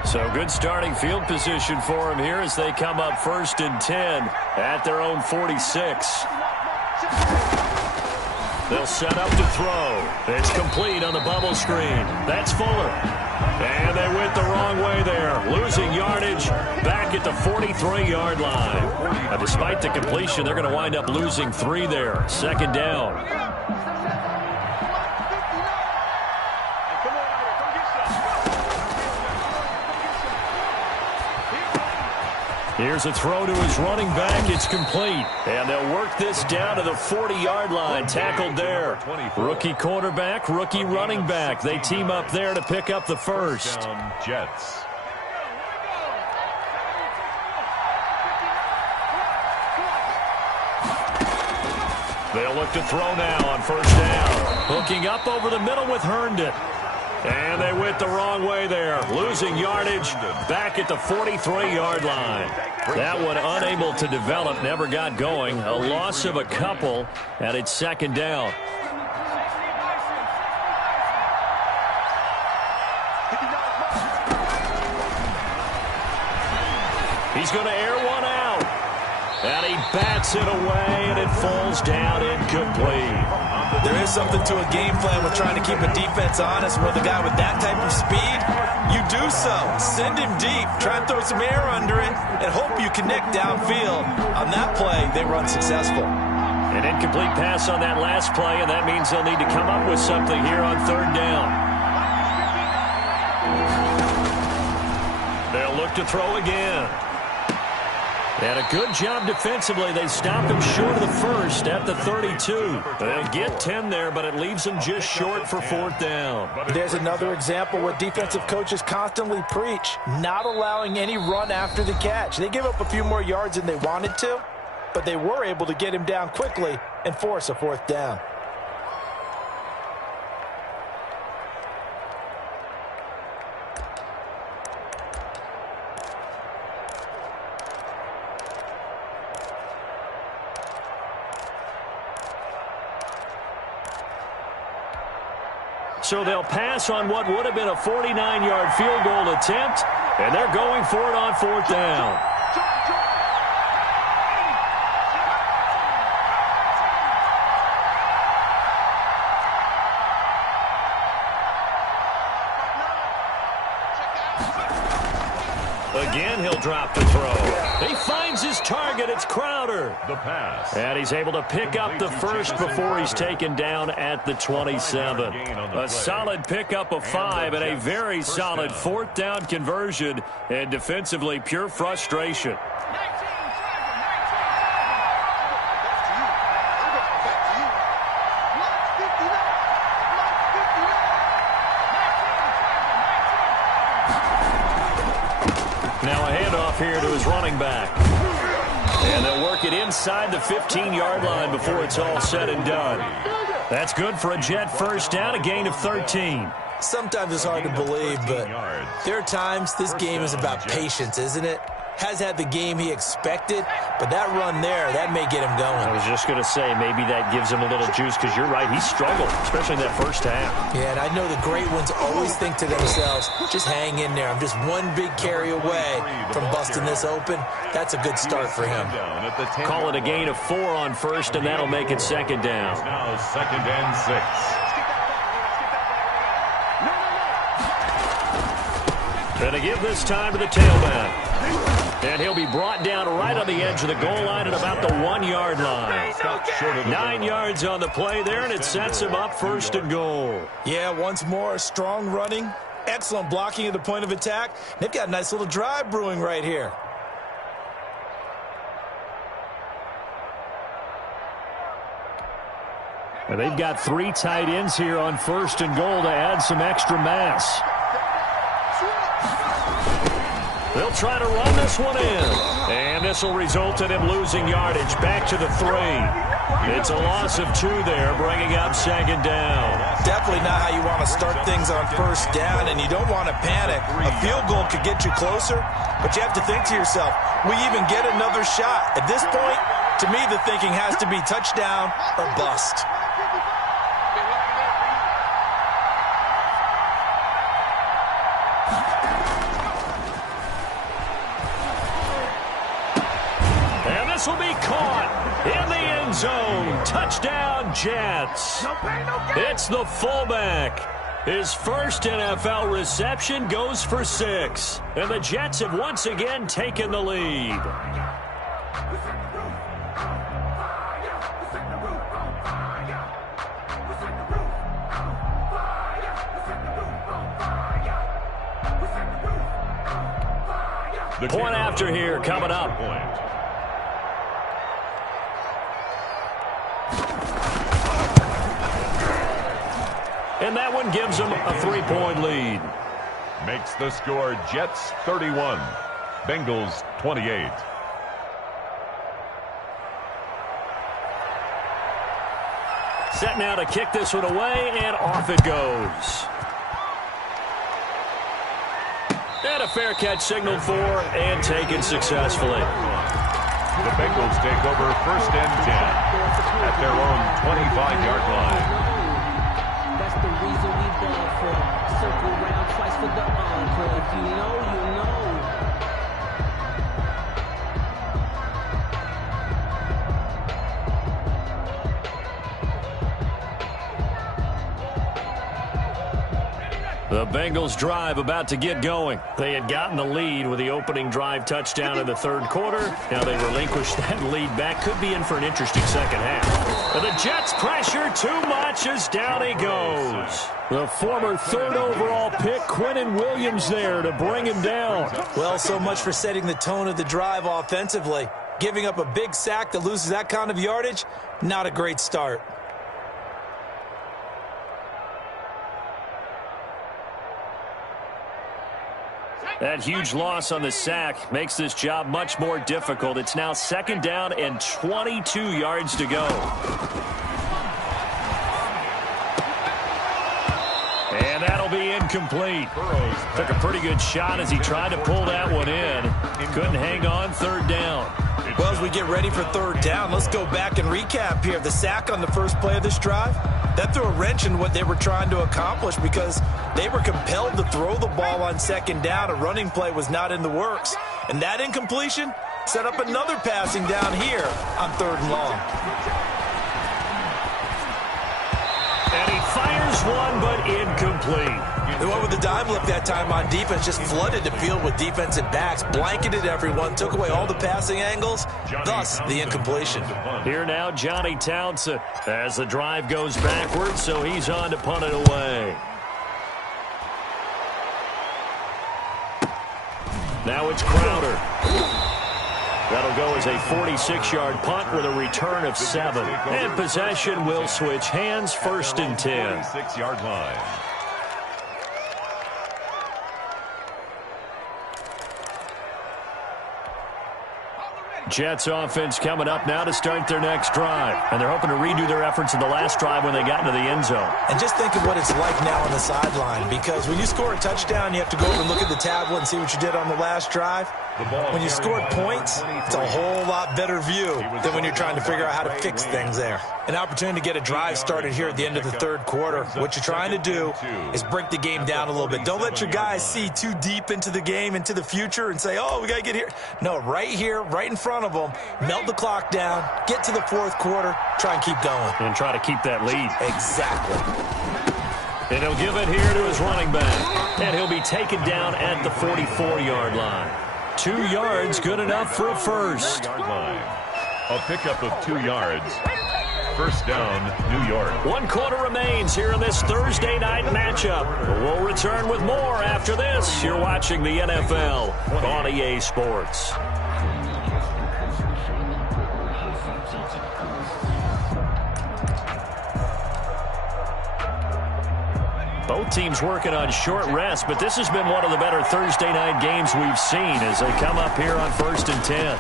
So good starting field position for him here as they come up 1st and 10 at their own 46. They'll set up to throw. It's complete on the bubble screen. That's Fuller. And they went the wrong way there, losing yardage back at the 43-yard line. Now, despite the completion, they're going to wind up losing 3 there. 2nd down. Here's a throw to his running back. It's complete. And they'll work this down to the 40-yard line. Tackled there. Rookie quarterback, rookie running back. They team up there to pick up the 1st. Jets. They'll look to throw now on 1st down. Hooking up over the middle with Herndon. And they went the wrong way there, losing yardage back at the 43-yard line. That one unable to develop, never got going. A loss of a couple, and it's 2nd down. He's going to air one out. And he bats it away, and it falls down incomplete. There is something to a game plan with trying to keep a defense honest. With a guy with that type of speed, you do so. Send him deep. Try and throw some air under it and hope you connect downfield. On that play, they run successful. An incomplete pass on that last play, and that means they'll need to come up with something here on 3rd down. They'll look to throw again. And a good job defensively. They stopped him short of the first at the 32. They'll get 10 there, but it leaves them just short for 4th down. There's another example what defensive coaches constantly preach, not allowing any run after the catch. They give up a few more yards than they wanted to, but they were able to get him down quickly and force a 4th down. So they'll pass on what would have been a 49-yard field goal attempt, and they're going for it on 4th down. Again, he'll drop the throw. He finds his target. It's Crowder. The pass. And he's able to pick up the first before he's taken down at the 27. A solid pickup of 5 and a very solid 4th down conversion. And defensively, pure frustration. Now a handoff here to his running back. And they'll work it inside the 15-yard line before it's all said and done. That's good for a Jet first down, a gain of 13. Sometimes it's hard to believe, but there are times this game is about patience, isn't it? Has had the game he expected, but that run there, that may get him going. I was just going to say, maybe that gives him a little juice, because you're right, he struggled, especially in that first half. Yeah, and I know the great ones always think to themselves, just hang in there. I'm just one big carry away from busting this open. That's a good start for him. Call it a gain of 4 on first, and that'll make it 2nd down. Now 2nd and 6. And to give this time to the tailback. And he'll be brought down right on the edge of the goal line at about the 1-yard line. 9 yards on the play there, and it sets him up 1st and goal. Yeah, once more, strong running, excellent blocking at the point of attack. They've got a nice little drive brewing right here. And they've got 3 tight ends here on 1st and goal to add some extra mass. They'll try to run this one in. And this will result in him losing yardage back to the 3. It's a loss of 2 there, bringing up 2nd down. Definitely not how you want to start things on 1st down, and you don't want to panic. A field goal could get you closer, but you have to think to yourself, will you even get another shot? At this point, to me, the thinking has to be touchdown or bust. This will be caught in the end zone. Touchdown, Jets. It's the fullback. His first NFL reception goes for 6. And the Jets have once again taken the lead. Point after here coming up. And that one gives them a 3-point lead. Makes the score Jets 31, Bengals 28. Set now to kick this one away, and off it goes. And a fair catch signaled for and taken successfully. The Bengals take over 1st and 10 at their own 25-yard line. That's the reason we ball for. Circle round twice for the encore. If you know, you know. The Bengals drive about to get going. They had gotten the lead with the opening drive touchdown in the third quarter. Now they relinquish that lead back. Could be in for an interesting second half. But the Jets pressure too much as down he goes. The former third overall pick, Quinnen Williams, there to bring him down. Well, so much for setting the tone of the drive offensively. Giving up a big sack that loses that kind of yardage, not a great start. That huge loss on the sack makes this job much more difficult. It's now second down and 22 yards to go. And that'll be incomplete. Took a pretty good shot as he tried to pull that one in. Couldn't hang on third down. Well, as we get ready for third down, let's go back and recap here. The sack on the first play of this drive, that threw a wrench in what they were trying to accomplish because they were compelled to throw the ball on second down. A running play was not in the works. And that incompletion set up another passing down here on third and long. And he fires one, but incomplete. They went with the dime look that time on defense, just flooded the field with defensive backs, blanketed everyone, took away all the passing angles, thus the incompletion. Here now, Johnny Townsend as the drive goes backwards, so he's on to punt it away. Now it's Crowder. That'll go as a 46-yard punt with a return of 7. And possession will switch hands, first and 10. 46-yard line. Jets offense coming up now to start their next drive. And they're hoping to redo their efforts in the last drive when they got into the end zone. And just think of what it's like now on the sideline, because when you score a touchdown, you have to go over and look at the tablet and see what you did on the last drive. When you scored points, it's a whole lot better view than when you're trying to figure out how to fix things there. An opportunity to get a drive started here at the end of the third quarter. What you're trying to do is break the game down a little bit. Don't let your guys see too deep into the game, into the future, and say, oh, we got to get here. No, right here, right in front of them, melt the clock down, get to the fourth quarter, try and keep going. And try to keep that lead. Exactly. And he'll give it here to his running back. And he'll be taken down at the 44-yard line. 2 yards, good enough for a first. A pickup of 2 yards. First down, New York. 1 quarter remains here in this Thursday night matchup. We'll return with more after this. You're watching the NFL on EA Sports. Both teams working on short rest, but this has been one of the better Thursday night games we've seen as they come up here on first and 10.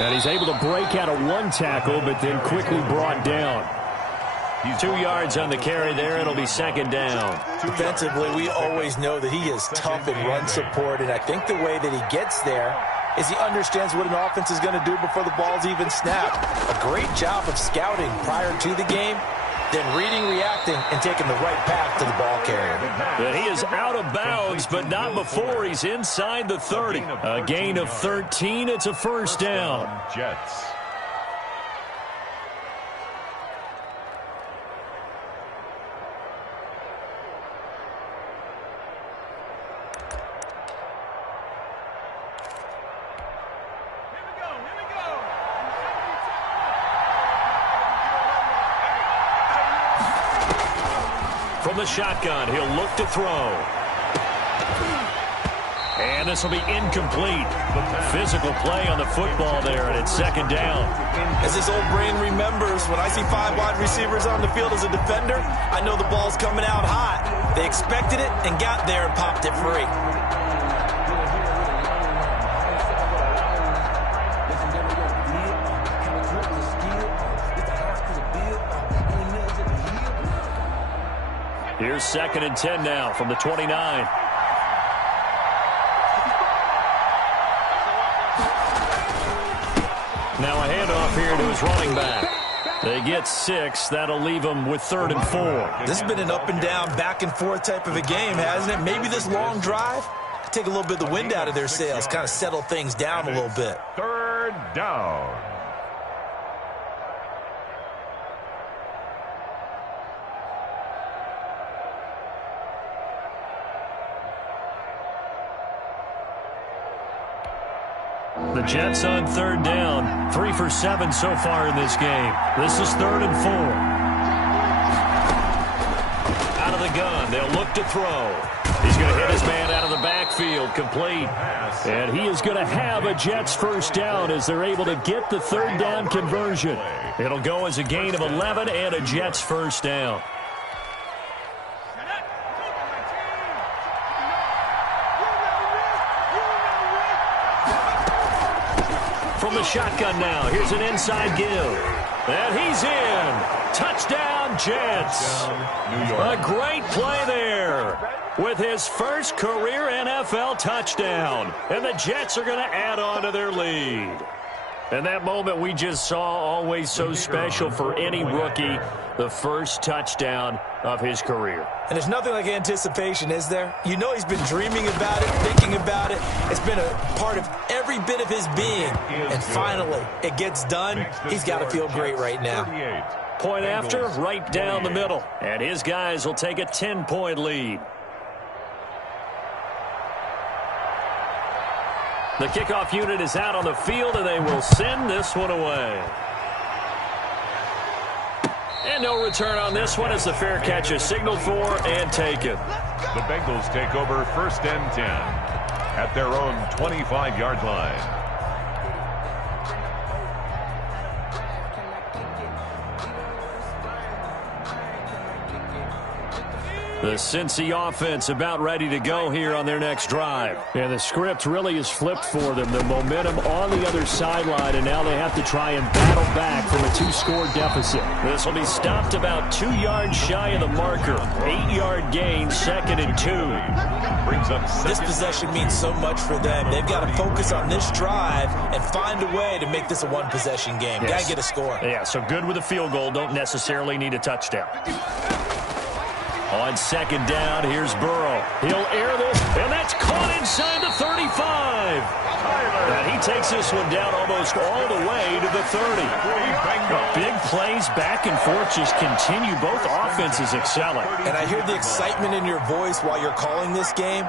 And he's able to break out of 1 tackle, but then quickly brought down. 2 yards on the carry there. It'll be second down. Defensively, we always know that he is tough in run support, and I think the way that he gets there is he understands what an offense is going to do before the ball's even snapped. A great job of scouting prior to the game, then reading, reacting, and taking the right path to the ball carrier. And he is out of bounds, but not before he's inside the 30. A gain of 13. It's a first down. Jets. From the shotgun, he'll look to throw. And this will be incomplete. Physical play on the football there, and it's second down. As this old brain remembers, when I see 5 wide receivers on the field as a defender, I know the ball's coming out hot. They expected it and got there and popped it free. Here's second and 10 now from the 29. Now a handoff here to his running back. They get 6. That'll leave them with 3rd and 4. This has been an up and down, back and forth type of a game, hasn't it? Maybe this long drive take a little bit of the wind out of their sails, kind of settle things down a little bit. 3rd down. The Jets on third down. 3 for 7 so far in this game. This is 3rd and 4. Out of the gun. They'll look to throw. He's going to hit his man out of the backfield. Complete. And he is going to have a Jets first down as they're able to get the 3rd down conversion. It'll go as a gain of 11 and a Jets first down. From the shotgun now, here's an inside give. And he's in. Touchdown, Jets. A great play there with his first career NFL touchdown. And the Jets are going to add on to their lead. And that moment we just saw, always so special for any rookie, the first touchdown of his career. And there's nothing like anticipation, is there? You know he's been dreaming about it, thinking about it. It's been a part of every bit of his being. And finally, it gets done. He's got to feel great right now. Point after, right down the middle. And his guys will take a 10-point lead. The kickoff unit is out on the field, and they will send this one away. And no return on this one as the fair catch is signaled for and taken. The Bengals take over 1st and 10 at their own 25-yard line. The Cincy offense about ready to go here on their next drive. And the script really is flipped for them. The momentum on the other sideline, and now they have to try and battle back from a 2-score deficit. This will be stopped about 2 yards shy of the marker. 8-yard gain, 2nd and 2. Brings up this possession means so much for them. They've got to focus on this drive and find a way to make this a one-possession game. Yes. Got to get a score. Yeah, so good with a field goal. Don't necessarily need a touchdown. On 2nd down, here's Burrow. He'll air this, and that's caught inside the 35. And he takes this one down almost all the way to the 30. Big plays back and forth just continue. Both offenses excelling. And I hear the excitement in your voice while you're calling this game.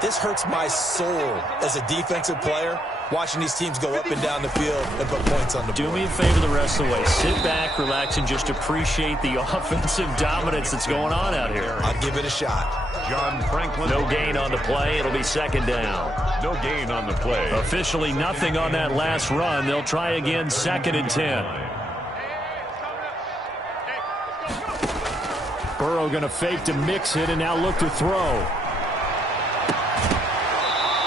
This hurts my soul as a defensive player, watching these teams go up and down the field and put points on the board. Do me a favor the rest of the way. Sit back, relax, and just appreciate the offensive dominance that's going on out here. I'll give it a shot. John Franklin. No gain on the play. It'll be 2nd down. No gain on the play. Officially nothing on that last run. They'll try again, 2nd and 10. Burrow going to fake to mix it and now look to throw.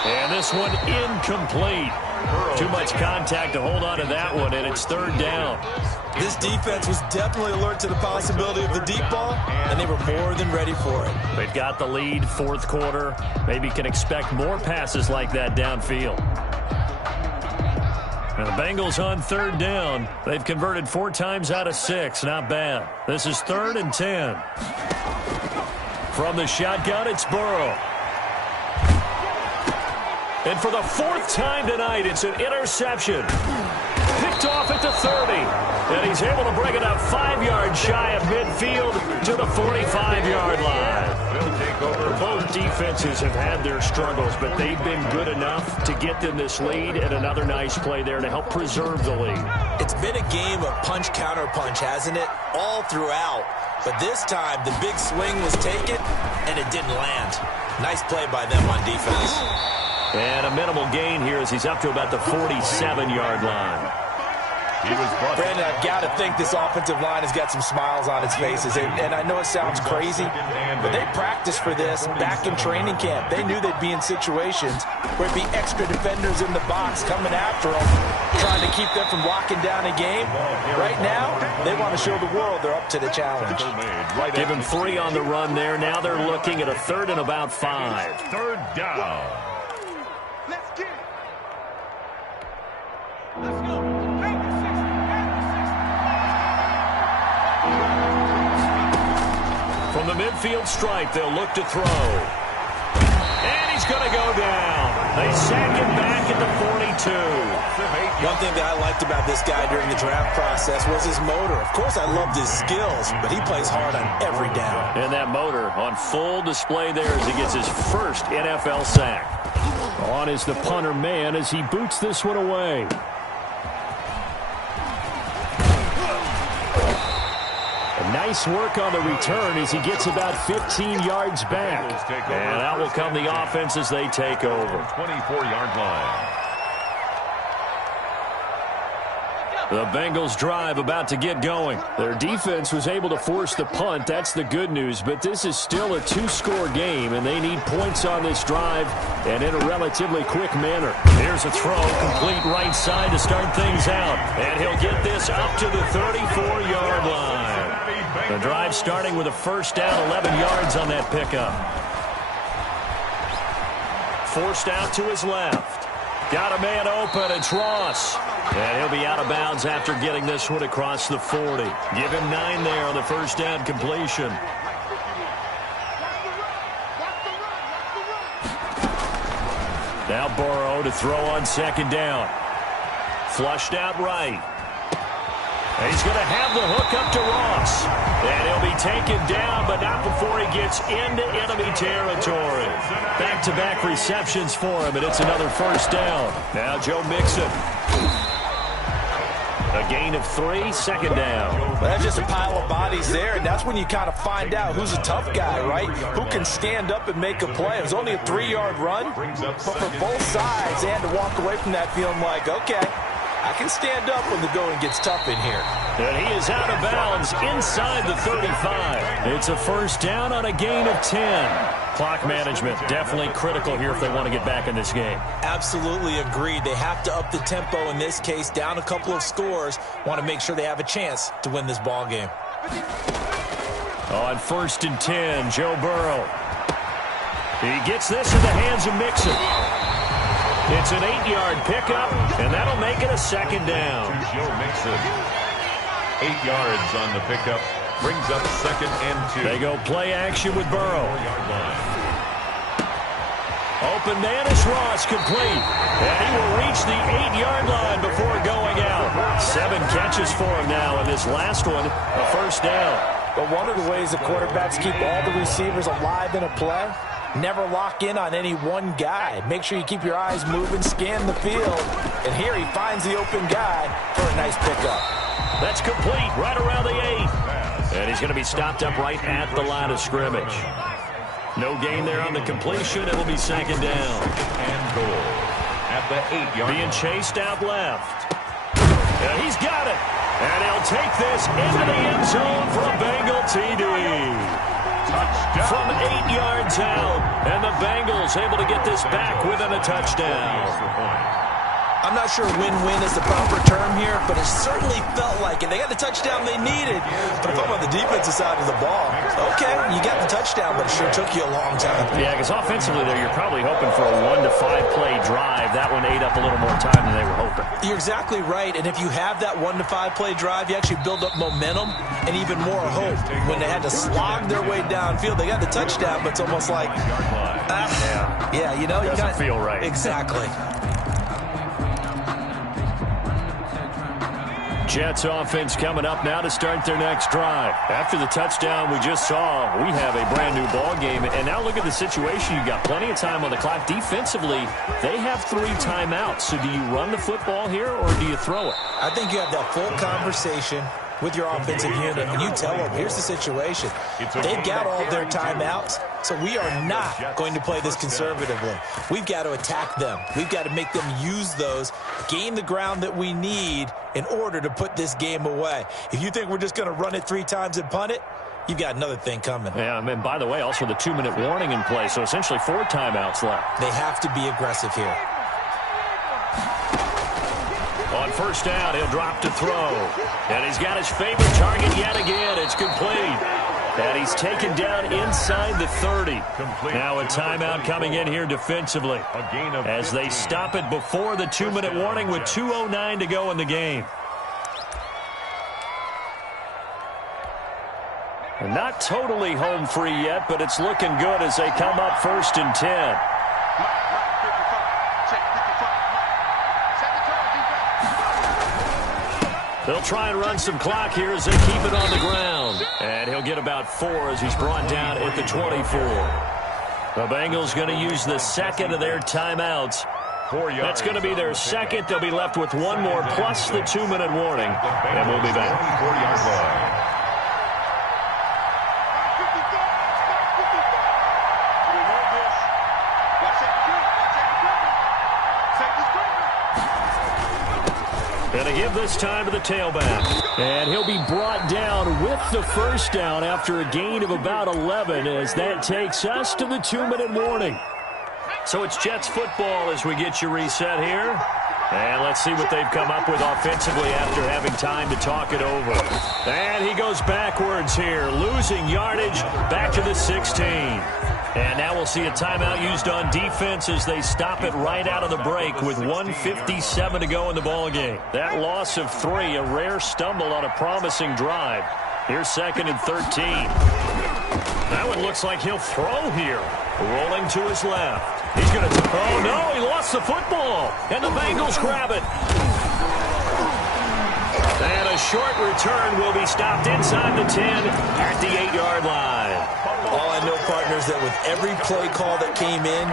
And this one incomplete. Too much contact to hold on to that one, and it's 3rd down. This defense was definitely alert to the possibility of the deep ball, and they were more than ready for it. They've got the lead, 4th quarter. Maybe can expect more passes like that downfield. And the Bengals on 3rd down. They've converted 4 times out of 6. Not bad. This is 3rd and 10. From the shotgun, it's Burrow. And for the 4th time tonight, it's an interception. Picked off at the 30. And he's able to bring it up 5 yards shy of midfield to the 45-yard line. Both defenses have had their struggles, but they've been good enough to get them this lead, and another nice play there to help preserve the lead. It's been a game of punch-counter-punch, hasn't it? All throughout. But this time, the big swing was taken, and it didn't land. Nice play by them on defense. And a minimal gain here as he's up to about the 47-yard line. Brandon, I've got to think this offensive line has got some smiles on its faces. And I know it sounds crazy, but they practiced for this back in training camp. They knew they'd be in situations where it'd be extra defenders in the box coming after them, trying to keep them from locking down a game. Right now, they want to show the world they're up to the challenge. Give him 3 on the run there. Now they're looking at a 3rd and about 5. 3rd down. Let's get it. Let's go. From the midfield stripe, they'll look to throw. And he's going to go down. They sack him back at the 42. One thing that I liked about this guy during the draft process was his motor. Of course, I loved his skills, but he plays hard on every down. And that motor on full display there as he gets his first NFL sack. On is the punter man as he boots this one away. Nice work on the return as he gets about 15 yards back. And out will come the offense as they take over. 24-yard line. The Bengals drive about to get going. Their defense was able to force the punt. That's the good news. But this is still a two-score game, and they need points on this drive and in a relatively quick manner. Here's a throw, complete right side to start things out. And he'll get this up to the 34-yard line. The drive starting with a first down, 11 yards on that pickup. Forced out to his left. Got a man open, it's Ross. And he'll be out of bounds after getting this one across the 40. Give him 9 there on the first down completion. Now Burrow to throw on second down. Flushed out right. And he's going to have the hook up to Ross. And he'll be taken down, but not before he gets into enemy territory. Back-to-back receptions for him, and it's another first down. Now Joe Mixon. A gain of 3, second down. Well, that's just a pile of bodies there, and that's when you kind of find out who's a tough guy, right? Who can stand up and make a play. It was only a 3-yard run, but for both sides, they had to walk away from that feeling like, okay, I can stand up when the going gets tough in here. And he is out of bounds inside the 35. It's a first down on a gain of 10. Clock management definitely critical here if they want to get back in this game. Absolutely agreed. They have to up the tempo in this case, down a couple of scores. Want to make sure they have a chance to win this ball game. On first and 10, Joe Burrow. He gets this in the hands of Mixon. It's an 8-yard pickup, and that'll make it a second down. Joe Mixon. 8 yards on the pickup. Brings up second and 2. They go play action with Burrow. Open man is Ross, complete. And he will reach the 8-yard line before going out. 7 catches for him now, and this last one, a first down. But one of the ways the quarterbacks keep all the receivers alive in a play, never lock in on any one guy. Make sure you keep your eyes moving, scan the field. And here he finds the open guy for a nice pickup. That's complete, right around the 8. And he's going to be stopped up right at the line of scrimmage. No gain there on the completion. It'll be second down. And goal at the 8-yard line. Being chased out left. And he's got it. And he'll take this into the end zone for a Bengal TD. Touchdown. From 8 yards out. And the Bengals able to get this back within a touchdown. I'm not sure win-win is the proper term here, but it certainly felt like it. They got the touchdown they needed. But if I'm on the defensive side of the ball, okay, you got the touchdown, but it sure took you a long time. Yeah, because offensively there, you're probably hoping for a 1 to 5 play drive. That one ate up a little more time than they were hoping. You're exactly right, and if you have that 1 to 5 play drive, you actually build up momentum and even more hope. When they had to slog their way downfield, they got the touchdown, but it's almost like, yeah, you know, doesn't feel right. Exactly. Jets offense coming up now to start their next drive. After the touchdown we just saw, we have a brand new ball game. And now look at the situation. You've got plenty of time on the clock. Defensively, they have 3 timeouts. So do you run the football here or do you throw it? I think you have that full conversation with your offensive unit, and you tell them, here's the situation. They've got all their timeouts, so we are not going to play this conservatively. We've got to attack them. We've got to make them use those, gain the ground that we need in order to put this game away. If you think we're just going to run it 3 times and punt it, you've got another thing coming. Yeah, and by the way, also the 2-minute warning in play, so essentially 4 timeouts left. They have to be aggressive here. On first down, he'll drop to throw. And he's got his favorite target yet again. It's complete. And he's taken down inside the 30. Now a timeout coming in here defensively as they stop it before the 2-minute warning with 2:09 to go in the game. Not totally home free yet, but it's looking good as they come up first and 10. They'll try and run some clock here as they keep it on the ground. And he'll get about 4 as he's brought down at the 24. The Bengals going to use the second of their timeouts. That's going to be their second. They'll be left with 1 more plus the 2-minute warning. And we'll be back. 24-yard line. Going to give this time to the tailback. And he'll be brought down with the first down after a gain of about 11 as that takes us to the 2-minute warning. So it's Jets football as we get you reset here. And let's see what they've come up with offensively after having time to talk it over. And he goes backwards here, losing yardage back to the 16. And now we'll see a timeout used on defense as they stop it right out of the break with 1:57 to go in the ballgame. That loss of 3, a rare stumble on a promising drive. Here's 2nd and 13. That one looks like he'll throw here. Rolling to his left. He's going to... Oh, no, he lost the football. And the Bengals grab it. And a short return will be stopped inside the 10 at the 8-yard line. All I know, partners, that with every play call that came in,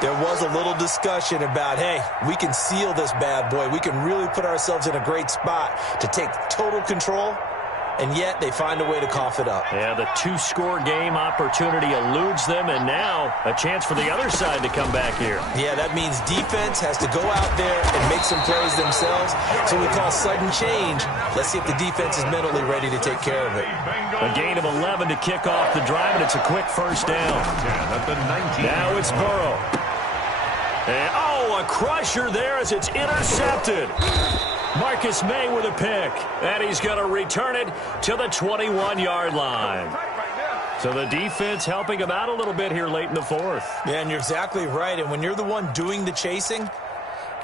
there was a little discussion about, hey, we can seal this bad boy. We can really put ourselves in a great spot to take total control, and yet they find a way to cough it up. Yeah, the 2-score game opportunity eludes them, and now a chance for the other side to come back here. Yeah, that means defense has to go out there and make some plays themselves. So we call sudden change. Let's see if the defense is mentally ready to take care of it. A gain of 11 to kick off the drive, and it's a quick first down. Now it's Burrow. And, oh, a crusher there as it's intercepted. Marcus May with a pick, and he's going to return it to the 21-yard line. So the defense helping him out a little bit here late in the 4th. Yeah, and you're exactly right. And when you're the one doing the chasing,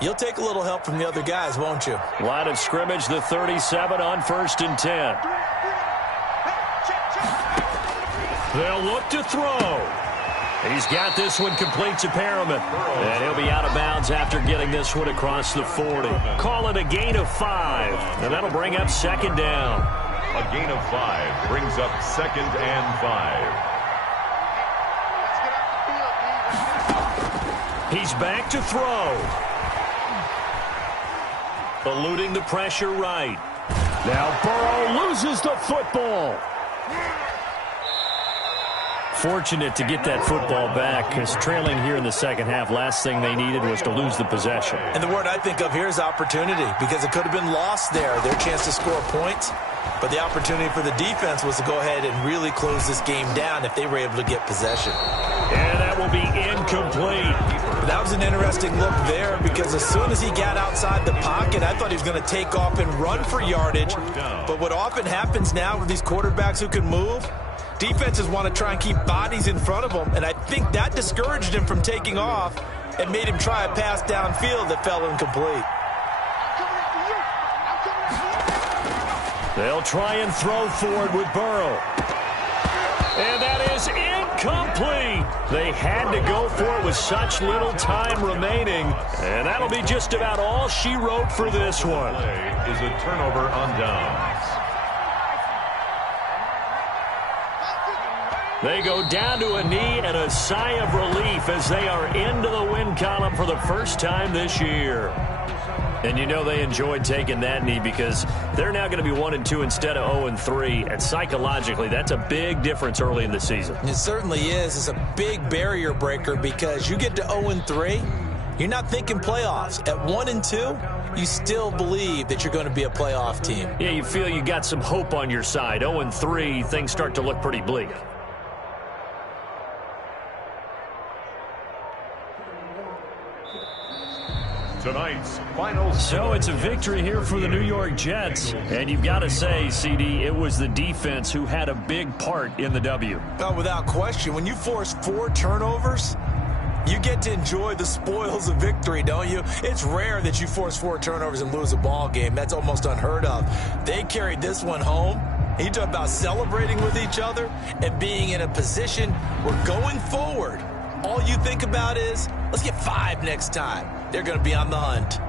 you'll take a little help from the other guys, won't you? Line of scrimmage, the 37 on 1st and 10. They'll look to throw. He's got this one complete to Perriman. And he'll be out of bounds after getting this one across the 40. Call it a gain of 5. And that'll bring up 2nd down. A gain of 5 brings up 2nd and 5. He's back to throw. Eluding the pressure right. Now Burrow loses the football. Fortunate to get that football back because trailing here in the second half, last thing they needed was to lose the possession. And the word I think of here is opportunity, because it could have been lost there, their chance to score points. But the opportunity for the defense was to go ahead and really close this game down if they were able to get possession. And that will be incomplete. That was an interesting look there, because as soon as he got outside the pocket, I thought he was going to take off and run for yardage. But what often happens now with these quarterbacks who can move, defenses want to try and keep bodies in front of them, and I think that discouraged him from taking off and made him try a pass downfield that fell incomplete. They'll try and throw forward with Burrow. And that is incomplete. They had to go for it with such little time remaining, and that'll be just about all she wrote for this one. Is a turnover on downs. They go down to a knee and a sigh of relief as they are into the win column for the first time this year. And you know they enjoyed taking that knee because they're now going to be 1-2 instead of 0-3. And psychologically, that's a big difference early in the season. It certainly is. It's a big barrier breaker because you get to 0-3, you're not thinking playoffs. At 1-2, you still believe that you're going to be a playoff team. Yeah, you feel you got some hope on your side. 0-3, things start to look pretty bleak. Tonight's final. So it's a victory here for the New York Jets. And you've got to say, CD, it was the defense who had a big part in the W. Oh, without question. When you force 4 turnovers, you get to enjoy the spoils of victory, don't you? It's rare that you force 4 turnovers and lose a ball game. That's almost unheard of. They carried this one home. You talk about celebrating with each other and being in a position where going forward, all you think about is, let's get 5 next time. They're going to be on the hunt.